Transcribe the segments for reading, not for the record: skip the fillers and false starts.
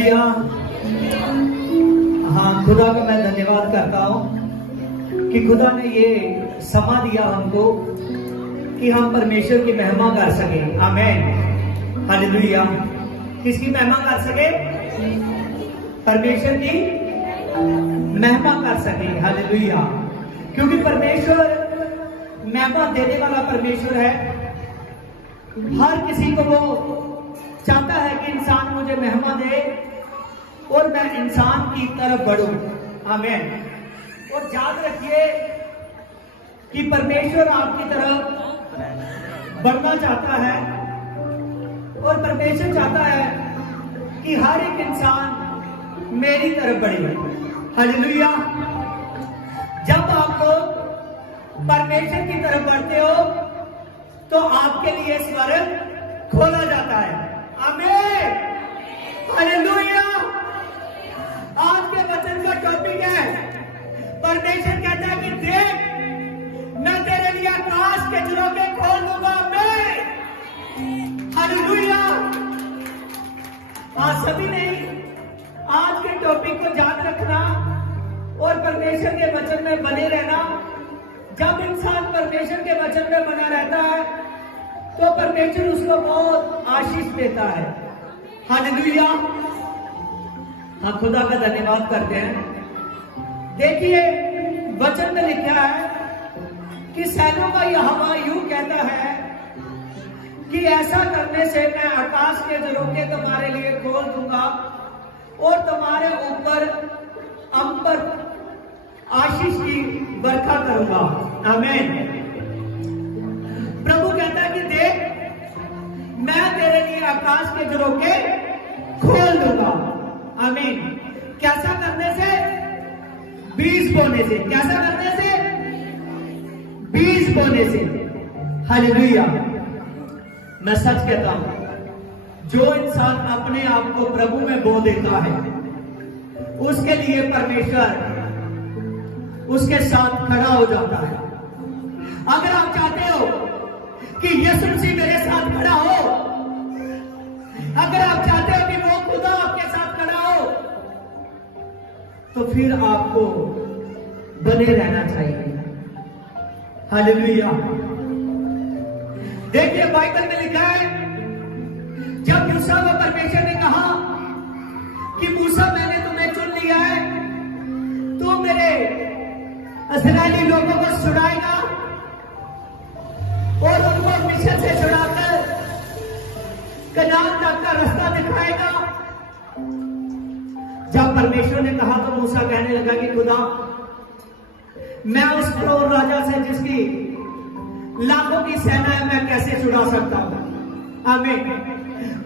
Hallelujah. हाँ, खुदा का मैं धन्यवाद करता हूँ कि खुदा ने ये समा दिया हमको कि हम परमेश्वर की महिमा कर सके। आमीन, हालेलुया। किसकी महिमा कर सके? परमेश्वर की महिमा कर सके। हालेलुया। क्योंकि परमेश्वर महिमा देने वाला परमेश्वर है। हर किसी को वो चाहता है कि इंसान मुझे महिमा दे और मैं इंसान की तरफ बढ़ूं। आमीन। और याद रखिए कि परमेश्वर आपकी तरफ बढ़ना चाहता है और परमेश्वर चाहता है कि हर एक इंसान मेरी तरफ बढ़े। हालेलुया। जब आप लोग परमेश्वर की तरफ बढ़ते हो तो आपके लिए स्वर्ग खोला जाता है। आमीन, हालेलुया। आज के वचन का टॉपिक है, परमेश्वर कहता है कि देख मैं तेरे लिए आकाश के झरोखे खोल दूंगा। मैं हालेलुया। आज सभी नहीं, आज के टॉपिक को याद रखना और परमेश्वर के वचन में बने रहना। जब इंसान परमेश्वर के वचन में बना रहता है तो परमेश्वर उसको बहुत आशीष देता है। हालेलुया। हाँ, खुदा का धन्यवाद करते हैं। देखिए वचन में लिखा है कि सैन्यों का यहोवा यूं कहता है कि ऐसा करने से मैं आकाश के झरोखे तुम्हारे लिए खोल दूंगा और तुम्हारे ऊपर अंबर आशीष की बरखा करूंगा। आमीन। प्रभु कहता है कि देख मैं तेरे लिए आकाश के झरोखे खोल दूंगा। आमीन। कैसा करने से? बीज बोने से। कैसा करने से? बीज बोने से। हालेलुया। मैं सच कहता हूं, जो इंसान अपने आप को प्रभु में बो देता है उसके लिए परमेश्वर उसके साथ खड़ा हो जाता है। अगर आप चाहते हो कि यीशु मसीह मेरे साथ खड़ा हो, अगर आप चाहते हो कि वो खुदा आपके साथ खड़ा हो, तो फिर आपको बने रहना चाहिए। हालेलुया। देखिए बाइबल में लिखा है, जब मूसा को परमेश्वर ने कहा कि मूसा मैंने तुम्हें चुन लिया है, तो मेरे इस्राएली लोगों को छुड़ाएगा और उनको मिस्र से छुड़ाकर कनान तक का रास्ता दिखाएगा। जब परमेश्वर ने कहा तो मूसा कहने लगा कि खुदा मैं उस फिरौन राजा से जिसकी लाखों की सेना है मैं कैसे छुड़ा सकता हूं। आमीन।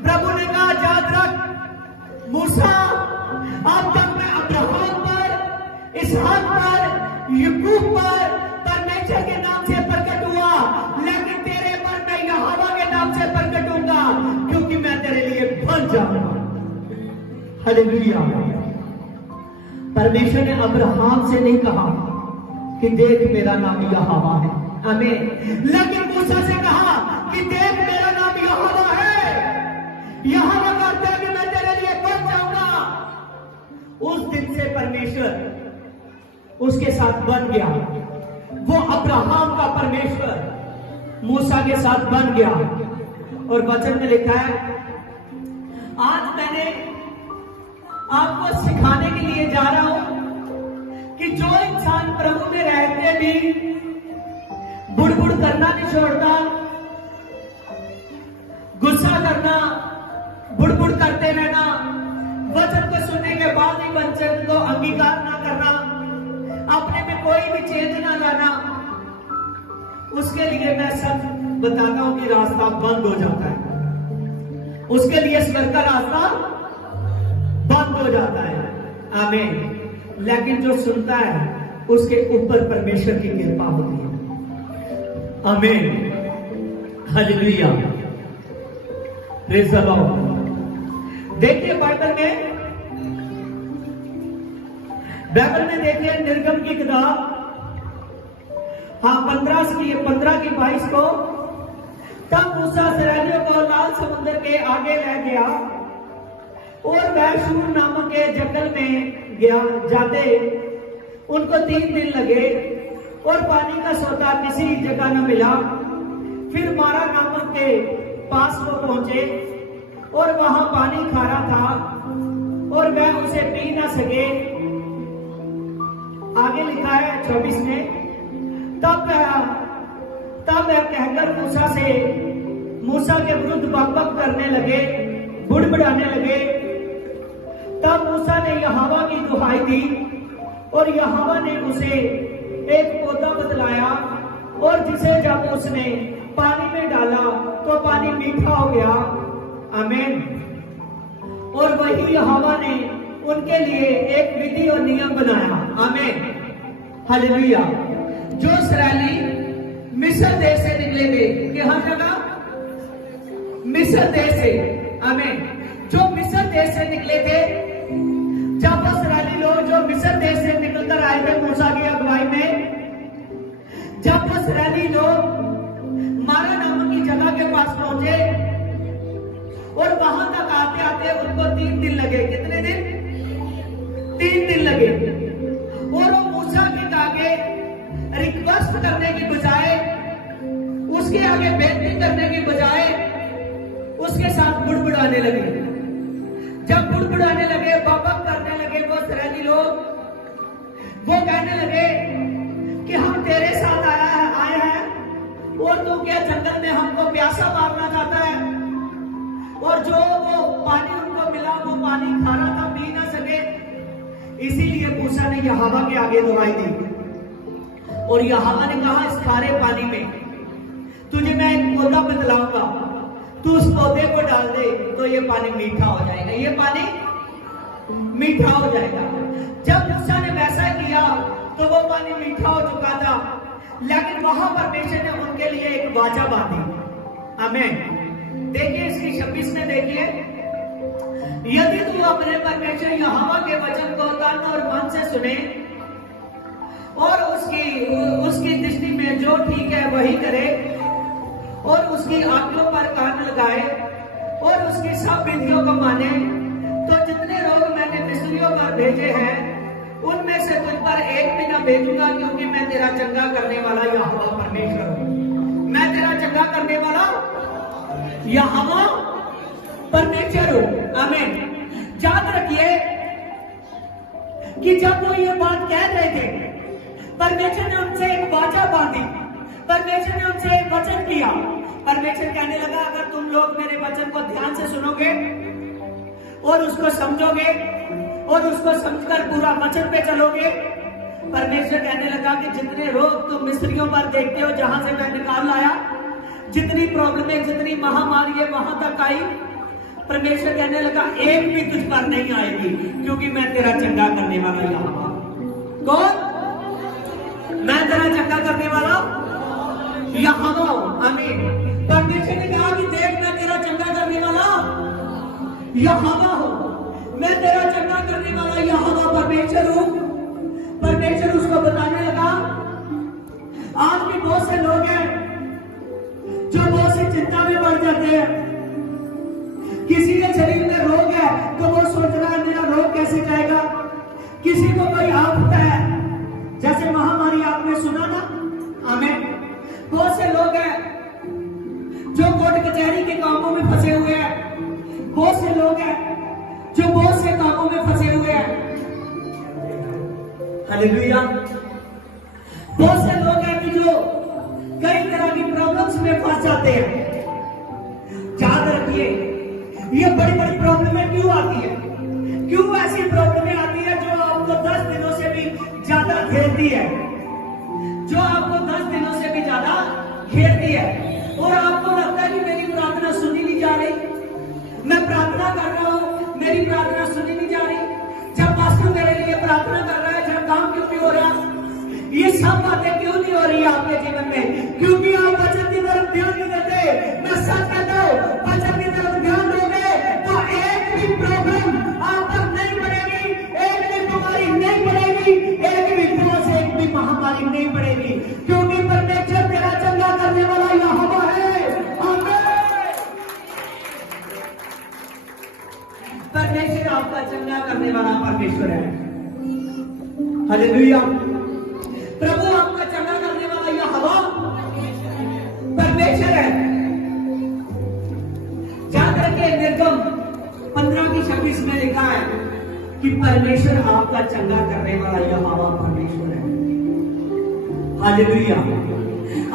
प्रभु ने कहा याद रख मूसा, अब तक मैं अब्राहम पर, इसहाक पर, याकूब पर परमेश्वर के नाम से प्रकट हुआ, लेकिन तेरे पर मैं यहोवा के नाम से प्रकट होऊंगा क्योंकि मैं तेरे लिए बन जाऊंगा। हालेलुया। परमेश्वर ने अब्राहम से नहीं कहा कि देख मेरा नाम यहोवा है। आमीन। लेकिन मूसा से कहा कि देख मेरा नाम यहोवा है। यहोवा कहता है कि मैं तेरे लिए बन जाऊंगा। उस दिन से परमेश्वर उसके साथ बन गया। वो अब्राहम का परमेश्वर मूसा के साथ बन गया। और वचन में लिखा है, आज मैंने आपको सिखाने के लिए जा रहा हूं कि जो इंसान प्रभु में रहते भी बुड़बुड़ करना नहीं छोड़ता, गुस्सा करना, बुड़बुड़ करते रहना, वचन को सुनने के बाद ही वचन को अंगीकार ना करना, अपने में कोई भी चेंज ना लाना, उसके लिए मैं सच बताता हूं कि रास्ता बंद हो जाता है। उसके लिए स्वर्ग का रास्ता बंद हो जाता है। आमीन। लेकिन जो सुनता है उसके ऊपर परमेश्वर की कृपा होती है। आमीन, हालेलुया, प्रेज़ द लॉर्ड। देखिए बाइबल में देखिए निर्गम की किताब 15 की 22 को, तब मूसा इस्राएलियों को लाल समुद्र के आगे ले गया और वह शूर नामक के जंगल में गया। जाते उनको 3 दिन लगे और पानी का सोता किसी जगह न मिला। फिर मारा नामक के पास वो पहुंचे और वहां पानी खारा था और वह उसे पी ना सके। आगे लिखा है 24 में, तब वह कहकर मूसा के विरुद्ध बकबक करने लगे, बुड़बुड़ाने लगे। तब मूसा ने यहोवा की दुहाई दी और यहोवा ने उसे एक पौधा बतलाया और जिसे जब उसने पानी में डाला तो पानी मीठा हो गया। आमीन। और वही यहोवा ने उनके लिए एक विधि और नियम बनाया। आमीन, हालेलुया। जो इस्राएली मिस्र देश से निकले थे, कि हर जगह मिस्र देश से, आमीन, जो मिस्र देश से निकले थे, जब इस्राएली लोग जो मिस्र देश से निकलकर आए थे मूसा की अगुवाई में, जब इस्राएली लोग मारा नामक की जगह के पास पहुंचे और वहां तक आते आते उनको 3 दिन लगे। कितने दिन? 3 दिन लगे। और वो मूसा के आगे रिक्वेस्ट करने की बजाय, उसके आगे बेनती करने की बजाय उसके साथ बुड़बुड़ाने लगे। जब बुड़बुड़ाने लगे, बकबक करने लगे वो इस्राएली लोग, वो कहने लगे कि हम तेरे साथ आए हैं और तू क्या जंगल में हमको प्यासा मारना चाहता है। और जो वो पानी उनको मिला वो पानी खारा था, पी ना सके। इसीलिए मूसा ने यहोवा के आगे दुहाई दी और यहोवा ने कहा, इस खारे पानी में तुझे मैं एक पौधा बतलाऊंगा, तू उस पौधे को डाल दे तो ये पानी मीठा हो जाएगा, ये पानी मीठा हो जाएगा। जब मूसा ने वैसा किया तो वो पानी मीठा हो चुका था, लेकिन वहां परमेश्वर ने उनके लिए एक वाचा बांधी। आमीन। देखिए इसकी 26 में देखिए, यदि तू अपने परमेश्वर यहोवा के वचन को तन और मन से सुने और उसकी दृष्टि में जो ठीक है वही करे और उसकी आज्ञाओं पर कान लगाए और उसकी सब विधियों को माने, तो जितने रोग मैंने मिस्रियों पर भेजे हैं उनमें से तुझ पर एक भी न भेजूंगा, क्योंकि मैं तेरा चंगा करने वाला यहोवा परमेश्वर हूं। मैं तेरा चंगा करने वाला यहोवा परमेश्वर हूं। आमीन। याद रखिए कि जब वो ये बात कह रहे थे, परमेश्वर ने उनसे एक वाचा बांधी, परमेश्वर ने उनसे एक वचन किया। परमेश्वर कहने लगा, अगर तुम लोग मेरे वचन को ध्यान से सुनोगे और उसको समझोगे और उसको समझकर पूरा वचन पे चलोगे, परमेश्वर कहने लगा कि जितने रोग तुम मिस्रियों पर देखते हो, जहां से मैं निकाल लाया, जितनी प्रॉब्लमें, जितनी महामारी वहां तक आई, परमेश्वर कहने लगा एक भी तुझ पर नहीं आएगी, क्योंकि मैं तेरा चंगा करने वाला यहोवा। कौन? मैं तेरा चंगा करने वाला यहोवा हूं। आमीन। परमेश्वर ने कहा कि देख, मैं तेरा चंगा करने वाला यहोवा हूं, मैं तेरा चंगा करने वाला यहोवा परमेश्वर हूं। परमेश्वर उसको बताने लगा। आज भी बहुत से लोग हैं जो बहुत सी चिंता में पड़ जाते हैं। किसी के शरीर में रोग है तो वो सोच रहा है मेरा रोग कैसे जाएगा। किसी को कोई आफत है, जैसे महामारी आपने सुना ना। आमीन। बहुत से लोग हैं जो कोर्ट कचहरी के कामों में फंसे हुए हैं। बहुत से लोग हैं जो बहुत से कामों में फंसे हुए हैं। हालेलुया। बहुत से लोग हैं कि जो कई तरह की प्रॉब्लम्स में फंस जाते हैं। याद रखिए, ये बड़ी बड़ी प्रॉब्लमें क्यों आती है? क्यों ऐसी प्रॉब्लमें आती है जो आपको 10 दिनों से भी ज्यादा घेरती है, जो आपको 10 दिनों से भी ज्यादा घेरती है, और आपको लगता है कि मेरी प्रार्थना सुनी नहीं जा रही, मैं प्रार्थना कर रहा हूं, मेरी प्रार्थना सुनी नहीं जा रही, जब पास्टर मेरे लिए प्रार्थना कर रहा है, जब काम क्यों नहीं हो रहा? ये सब बातें क्यों नहीं हो रही है आपके जीवन में? क्योंकि आप वचन की तरफ ध्यान नहीं देते। मैं सच कहता हूं, वचन की तरफ ध्यान दोगे तो एक भी प्रॉब्लम आप पर नहीं पड़ेगी, एक भी बीमारी नहीं पड़ेगी, एक भी तरह से एक भी महामारी नहीं पड़ेगी, क्योंकि परमेश्वर तेरा चंगा करने वाला यहोवा है। आमीन। परमेश्वर करने वाला परमेश्वर है। हालेलुया। प्रभु आपका चंगा करने वाला यहोवा परमेश्वर है। याद रखिए, निर्गम 15:26 में लिखा है कि परमेश्वर आपका चंगा करने वाला यहोवा परमेश्वर है। हालेलुया।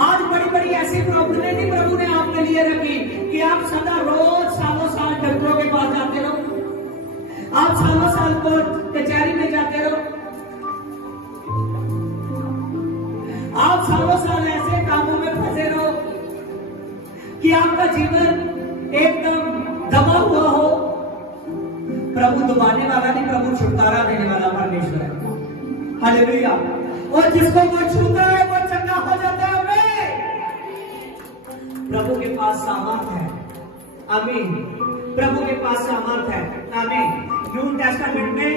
आज बड़ी बड़ी ऐसी प्रॉब्लमें भी प्रभु ने आपके लिए रखी कि आप सदा रोज सालों साल डॉक्टरों के पास जाते रहो, आप सालों साल कोर्ट कचहरी में जाते रहो, आप सालों साल ऐसे कामों में फंसे रहो कि आपका जीवन एकदम दबा हुआ हो। प्रभु दबाने वाला नहीं, प्रभु छुटकारा देने वाला परमेश्वर है। हालेलुया। और जिसको वो छूता है वो चंगा हो जाता है। प्रभु के पास सामर्थ है। आमीन। प्रभु के पास सामर्थ है। आमीन। न्यू टेस्टामेंट में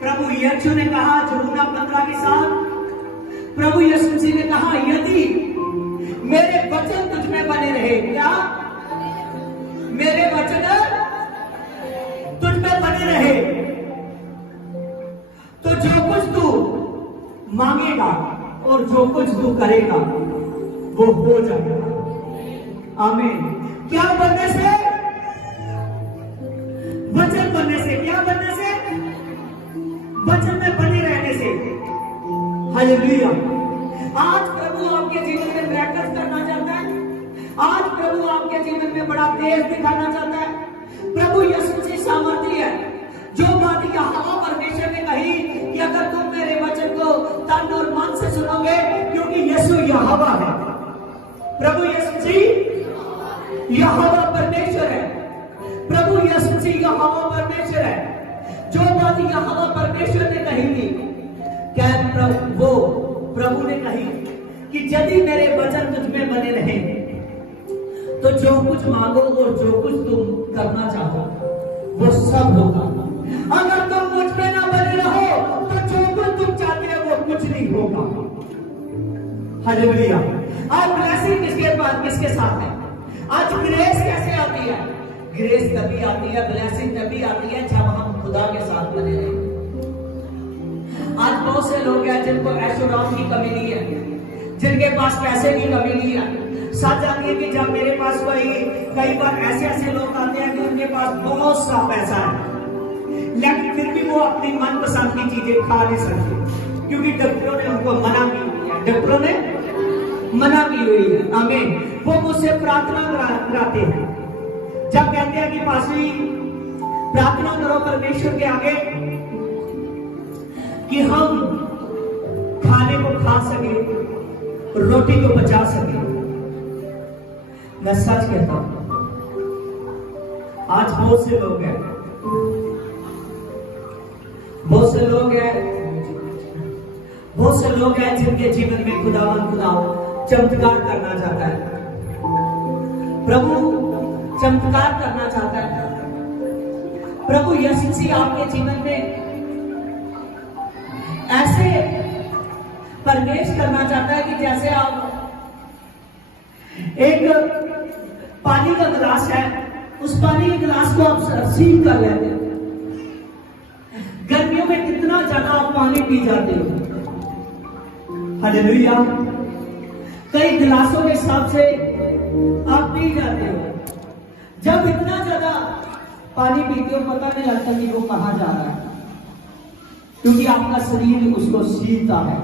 प्रभु यीशु ने कहा, यूहन्ना 15 के साथ प्रभु यीशु मसीह ने कहा, यदि मेरे वचन तुझ में बने रहे, क्या मेरे वचन तुझ में बने रहे, तो जो कुछ तू मांगेगा और जो कुछ तू करेगा वो हो जाएगा। आमीन। क्या बनने से? वचन बनने से। क्या बनने से? वचन में बने रहने से। हालेलुया। आज प्रभु आपके जीवन में मिरेकल्स करना चाहता है। आज प्रभु आपके जीवन में बड़ा तेज दिखाना चाहता है। प्रभु यीशु मसीह सामर्थी है। जो बात यहोवा परमेश्वर ने कही कि अगर तुम मेरे वचन को तन और मन से सुनोगे, क्योंकि यीशु यहोवा है। प्रभु यीशु मसीह यहोवा परमेश्वर है। प्रभु यीशु मसीह यहोवा परमेश्वर है। जो बात यहोवा परमेश्वर ने कही थी, क्या वो प्रभु ने कही कि यदि मेरे वचन तुझ में बने रहे तो जो कुछ मांगो और जो कुछ तुम करना चाहो वो सब होगा। अगर तुम मुझ में ना बने रहो तो जो कुछ तुम चाहते हो वो कुछ नहीं होगा। हालेलुया। आज ब्लेसिंग किसके पास, किसके साथ है? आज ग्रेस कैसे आती है? ग्रेस तभी आती है, ब्लेसिंग तभी आती है जब हम खुदा के साथ बने रहे। आज बहुत से लोग हैं जिनको ऐशोराम की कमी नहीं है, जिनके पास पैसे की कमी नहीं है। सच आती है कि जब मेरे पास कई बार ऐसे लोग आते हैं कि उनके पास बहुत सा पैसा है, लेकिन फिर भी वो अपनी मनपसंद की चीजें खा नहीं सकते, क्योंकि डॉक्टरों ने उनको मना की हुई है। डॉक्टरों ने मना की हुई है। आमीन। वो मुझसे प्रार्थना कराते हैं। जब कहते हैं कि पासी प्रार्थना करो परमेश्वर के आगे कि हम खाने को खा सके, रोटी को बचा सके। मैं सच कहता हूं, आज बहुत से लोग हैं, बहुत से लोग हैं जिनके जीवन में खुदा चमत्कार करना चाहता है। प्रभु चमत्कार करना चाहता है। प्रभु यीशु मसीह आपके जीवन में ऐसे प्रवेश करना चाहता है कि जैसे आप एक पानी का गिलास है, उस पानी के गिलास को आप सील कर लेते हैं। गर्मियों में कितना ज्यादा आप पानी पी जाते हो। हालेलुया। कई गिलासों के हिसाब से आप पी जाते हो। जब इतना ज्यादा पानी पीते हो पता नहीं लगता कि वो कहां जा रहा है, क्योंकि आपका शरीर उसको सीलता है।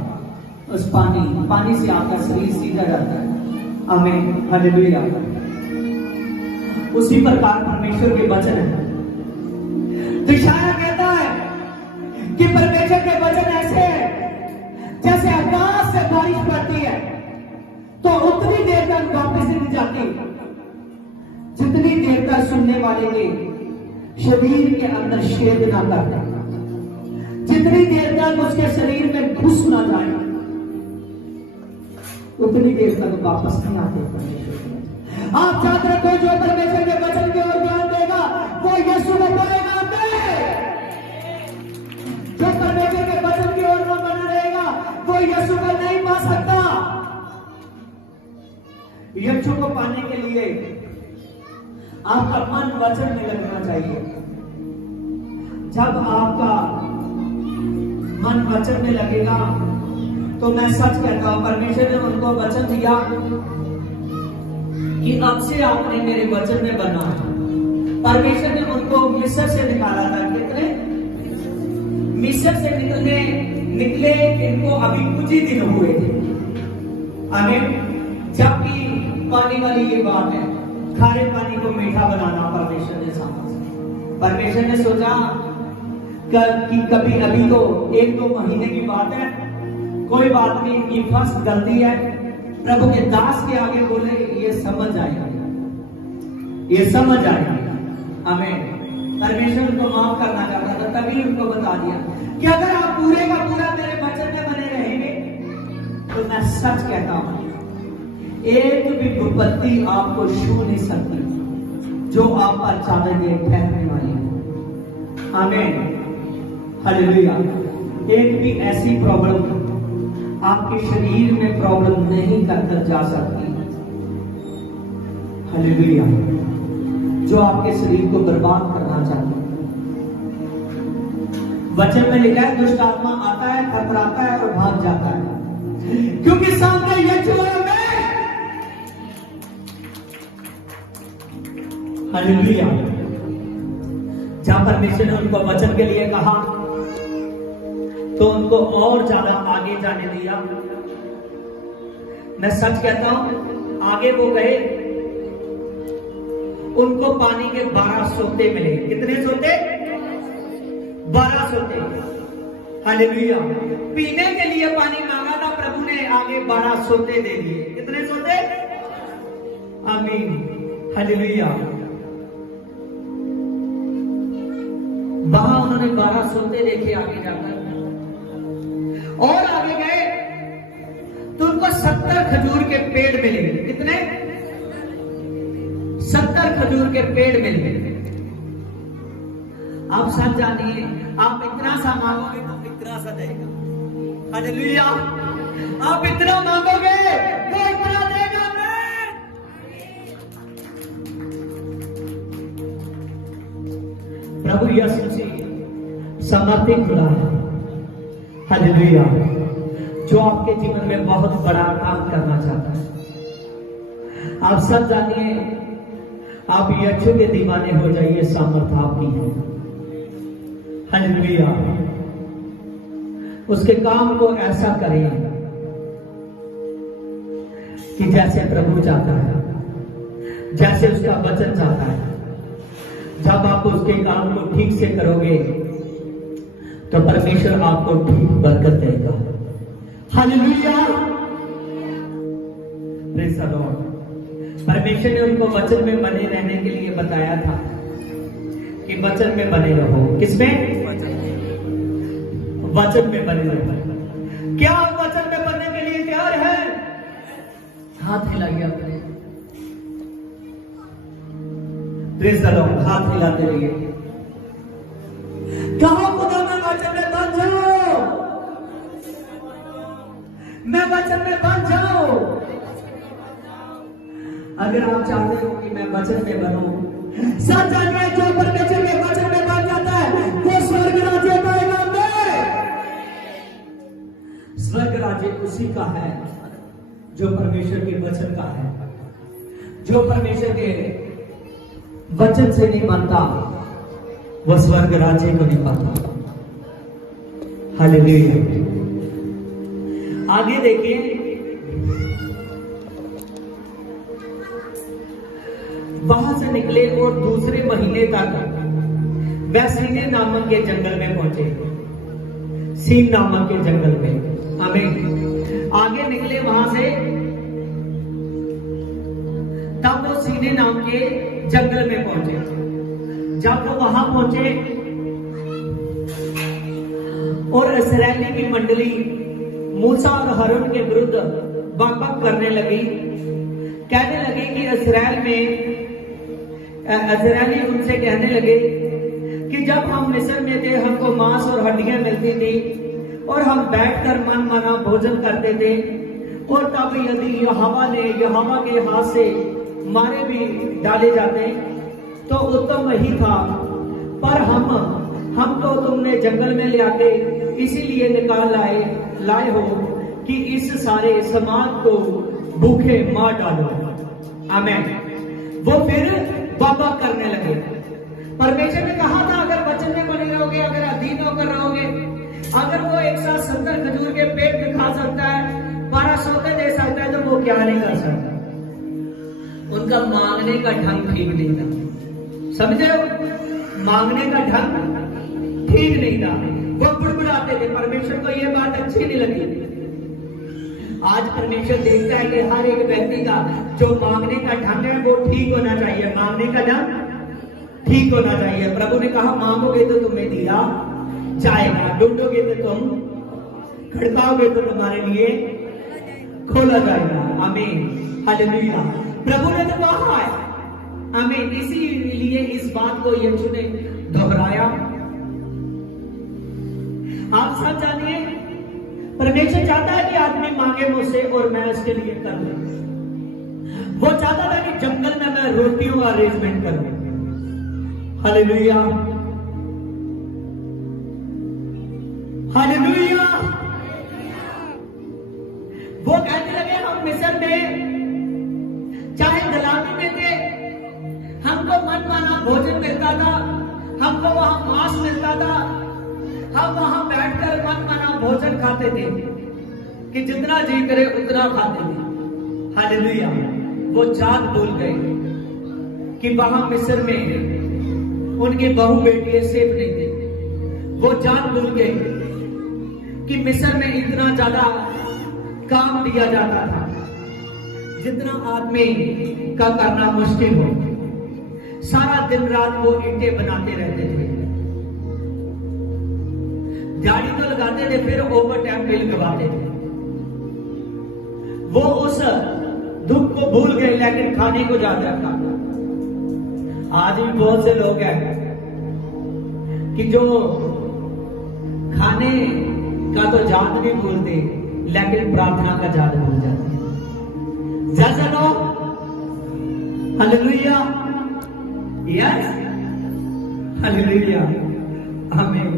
उस पानी से आपका शरीर सीधा जाता है। आमीन। हालेलुया। उसी प्रकार परमेश्वर के वचन है। यशायाह कहता है कि परमेश्वर के वचन ऐसे है जैसे आकाश से बारिश पड़ती है तो उतनी देर तक वापस नहीं जाती जितनी देर तक सुनने वाले के शरीर के अंदर छेद ना करते, जितनी देर तक उसके शरीर में घुस ना जाए, उतनी देर तक वापस नहीं आते परमेश्वर। आप याद रखो, जो परमेश्वर के वचन की ओर ध्यान देगा वो यीशु को पाएगा। जो परमेश्वर के वचन की ओर न बना रहेगा वो यीशु को नहीं पा सकता। यीशु को पाने के लिए आपका मन वचन में लगना चाहिए। जब आपका मन वचन में लगेगा, तो मैं सच कहता हूं, परमेश्वर ने उनको वचन दिया कि अब से आपने मेरे वचन में बनना है। परमेश्वर ने उनको मिस्र से निकाला था। कितने मिस्र से निकले इनको अभी कुछ ही दिन हुए थे। आमीन। जबकि पानी वाली ये बात है, खारे पानी को मीठा बनाना परमेश्वर ने चाहा। परमेश्वर ने सोचा कि कभी अभी तो 1-2 महीने की बात है, कोई बात नहीं, ये फर्स्ट गलती है। प्रभु के दास के आगे बोले, ये समझ आएगा, ये समझ आएगा। आमीन। परमेश्वर उनको माफ करना चाहता था, तभी उनको बता दिया कि अगर आप पूरे का पूरा मेरे वचन में बने रहेंगे, तो मैं सच कहता हूं, एक भी विपत्ति आपको छू नहीं सकती जो आप पर चाहेंगे ठहरने वाली है। आमीन। हालेलुया। एक भी ऐसी प्रॉब्लम आपके शरीर में प्रॉब्लम नहीं करकर जा सकती, हालेलुया, जो आपके शरीर को बर्बाद करना चाहती है। वचन में लिखा है, दुष्ट आत्मा आता है, थरथराता है और भाग जाता है, क्योंकि सामने यीशु है। हालेलुया। जहां परमेश्वर ने उनको वचन के लिए कहा, तो उनको और ज्यादा आगे जाने दिया। मैं सच कहता हूं, आगे वो गए, उनको पानी के 12 सोते मिले। कितने सोते? 12 सोते। हालेलुया। पीने के लिए पानी मांगा था, प्रभु ने आगे 12 सोते दे दिए। कितने सोते? आमीन। हालेलुया। वहां उन्होंने 12 सोते देखे आगे जाकर, और आगे गए तो उनको 70 खजूर के पेड़ मिले। कितने? 70 खजूर के पेड़ मिले। आप सब जानिए, आप इतना सा मांगोगे तो इतना सा देगा। हालेलुया। आप इतना मांगोगे तो इतना देगा। प्रभु यीशु मसीह समर्थी खुदा है। हालेलुया। जो आपके जीवन में बहुत बड़ा काम करना चाहता है। आप सब जानिए, आप यीशु के दीवाने हो जाइए, सामर्थ आपकी है। हालेलुया। उसके काम को ऐसा करें कि जैसे प्रभु चाहता है, जैसे उसका वचन चाहता है। जब आप उसके काम को ठीक से करोगे, तो परमेश्वर आपको ठीक बरकत देगा। हालेलुया। Praise the Lord. परमेश्वर ने उनको वचन में बने रहने के लिए बताया था कि वचन में बने रहो। किसमें? वचन में बने रहो। क्या आप वचन में बनने के लिए तैयार हैं? हाथ हिलाइए अपने। Praise the Lord. हाथ हिलाते रहिए। कहो, खुदा मैं वचन में बन जाऊं, मैं वचन में बन जाऊं। अगर आप चाहते हो कि मैं वचन में बनूं, सच जानिए, जो परमेश्वर के वचन में बन जाता है वो स्वर्ग राज्य पाएगा। स्वर्ग राज्य उसी का है जो परमेश्वर के वचन का है। जो परमेश्वर के वचन से नहीं बनता, वह स्वर्ग राज्य को नहीं पाता। हालेलुया। आगे देखिए, वहां से निकले और दूसरे महीने तक वह सीने नामक के जंगल में पहुंचे। सीन नामक के जंगल में। आमीन। आगे निकले वहां से, तब वो सीने नाम के जंगल में पहुंचे। जब वो वहां पहुंचे और इस्राएली की मंडली मूसा और हारून के विरुद्ध बकबक करने लगी, कहने लगे कि इस्राएली उनसे कहने लगे कि जब हम मिस्र में थे, हमको मांस और हड्डियां मिलती थी और हम बैठकर मन माना भोजन करते थे, और तब यदि यहोवा के हाथ से मारे भी डाले जाते तो उत्तम वही था। पर हम हमको तुमने जंगल में ले आके इसीलिए निकाल लाए हो कि इस सारे समाज को भूखे मार डालो। आमीन। वो फिर बाबा करने लगे। परमेश्वर ने कहा था अगर वचन में बने रहोगे, अगर अधीन होकर रहोगे, अगर वो एक साथ 70 खजूर के पेड़ में खा सकता है, 12 सौदे दे सकता है, तो वो क्या नहीं कर सकता। उनका मांगने का ढंग ठीक नहीं था। समझे हो? मांगने का ढंग ठीक नहीं था। वो बुड़बुड़ाते थे। परमेश्वर को ये बात अच्छी नहीं लगी। आज परमेश्वर देखता है कि हर एक व्यक्ति का जो मांगने का ढंग है वो ठीक होना चाहिए। मांगने का ढंग ठीक होना चाहिए। प्रभु ने कहा मांगोगे तो तुम्हें दिया जाएगा, ढूंढोगे तो तुम, खड़काओगे तो तुम्हारे लिए खोला जाएगा। आमीन। हालेलुया। प्रभु ने तो कहा है। आमीन। इसीलिए इस बात को यीशु ने दोहराया। आप सब जानिए, परमेश्वर चाहता है कि आदमी मांगे मुझसे और मैं उसके लिए कर लूं। वो चाहता था कि जंगल में मैं रोटियों का अरेंजमेंट करूं। Hallelujah, hallelujah. वो कहने लगे हम मिस्र में चाहे गुलामी में थे, हमको मनमाना भोजन मिलता था, हमको वहां मांस मिलता था, हम वहां बैठकर मनमाना भोजन खाते थे कि जितना जी करे उतना खाते थे। हालेलुया। वो जान भूल गए कि वहां मिस्र में उनके बहू बेटियां सेफ नहीं थे। वो जान भूल गए कि मिस्र में इतना ज्यादा काम दिया जाता था जितना आदमी का करना मुश्किल हो। सारा दिन रात वो ईंटें बनाते रहते थे, दिहाड़ी तो लगाते थे, फिर ओवर टाइम पे लगवाते थे। वो उस दुख को भूल गए लेकिन खाने को याद रखा। आज भी बहुत से लोग हैं कि जो खाने का तो याद नहीं भूलते लेकिन प्रार्थना का याद भूल जाते हैं। जैसा लोग, हालेलुया, यस, हालेलुया, आमीन।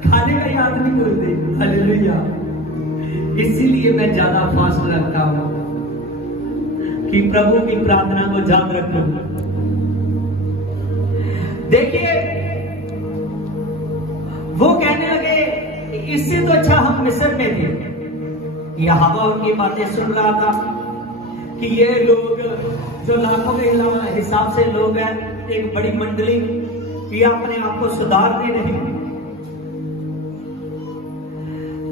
खाने का याद नहीं भूलते। हालेलुया। इसीलिए मैं ज्यादा फास्ट रखता हूं कि प्रभु की प्रार्थना को याद रखूं। देखिए, वो कहने लगे इससे तो अच्छा हम मिस्र में थे। यहोवा उनकी बातें सुन रहा था कि ये लोग जो लाखों के हिसाब से लोग हैं, एक बड़ी मंडली, ये अपने आप को सुधारते नहीं।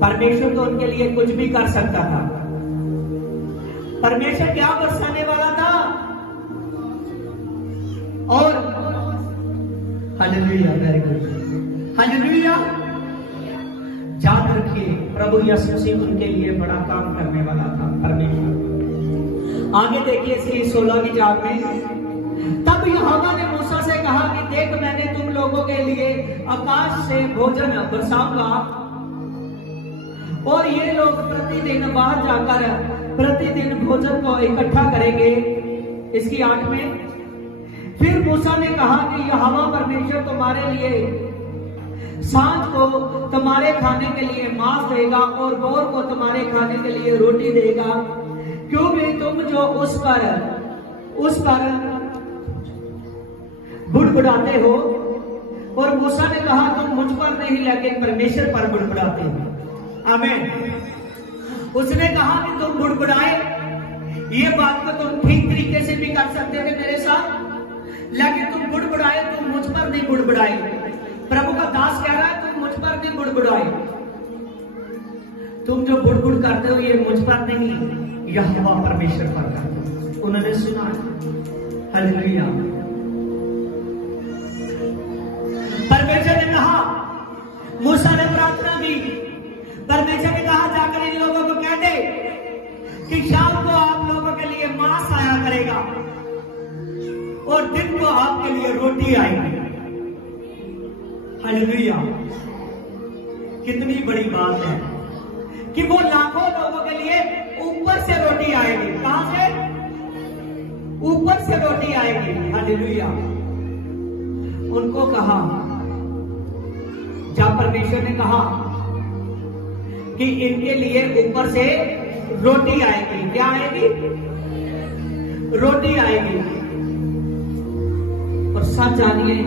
परमेश्वर तो उनके लिए कुछ भी कर सकता था। परमेश्वर क्या बरसाने वाला था। और हालेलुया, वेरी गुड, हालेलुया। याद रखिए प्रभु यीशु मसीह उनके लिए बड़ा काम करने वाला था। परमेश्वर आगे देखिए इसकी 16 की चार में, तब यहोवा ने मूसा से कहा कि देख मैंने तुम लोगों के लिए आकाश से भोजन बरसाऊंगा और ये लोग प्रतिदिन बाहर जाकर प्रतिदिन भोजन को इकट्ठा करेंगे। इसकी 8 में, फिर मूसा ने कहा कि यहोवा परमेश्वर तुम्हारे लिए सांझ को तुम्हारे खाने के लिए मांस देगा और भोर को तुम्हारे खाने के लिए रोटी देगा, क्योंकि तुम जो उस पर बुड़बुड़ाते हो। और मूसा ने कहा तुम मुझ पर नहीं लेकिन परमेश्वर पर बुड़बुड़ाते हो। आमीन। उसने कहा कि तुम बुड़बुड़ाए, ये बात तो तुम ठीक तरीके से भी कर सकते थे मेरे साथ, लेकिन तुम बुड़बुड़ाए, तुम मुझ पर नहीं बुड़बुड़ाए। प्रभु का दास कह रहा है तुम मुझ पर नहीं बुड़बुड़ाए। तुम जो बुड़बुड़ करते हो ये मुझ पर नहीं, यहोवा परमेश्वर पर करते हो। उन्होंने सुना। हालेलुया। परमेश्वर ने कहा, मूसा ने प्रार्थना की, परमेश्वर ने कहा जाकर इन लोगों को कह दे कि शाम को आप लोगों के लिए मांस आया करेगा और दिन को आपके लिए रोटी आएगी। हालेलुया। कितनी बड़ी बात है कि वो लाखों लोगों के लिए ऊपर से रोटी आएगी। कहां से? ऊपर से रोटी आएगी। हालेलुया। उनको कहा जब परमेश्वर ने कहा कि इनके लिए ऊपर से रोटी आएगी। क्या आएगी? रोटी आएगी। और सब जानिए,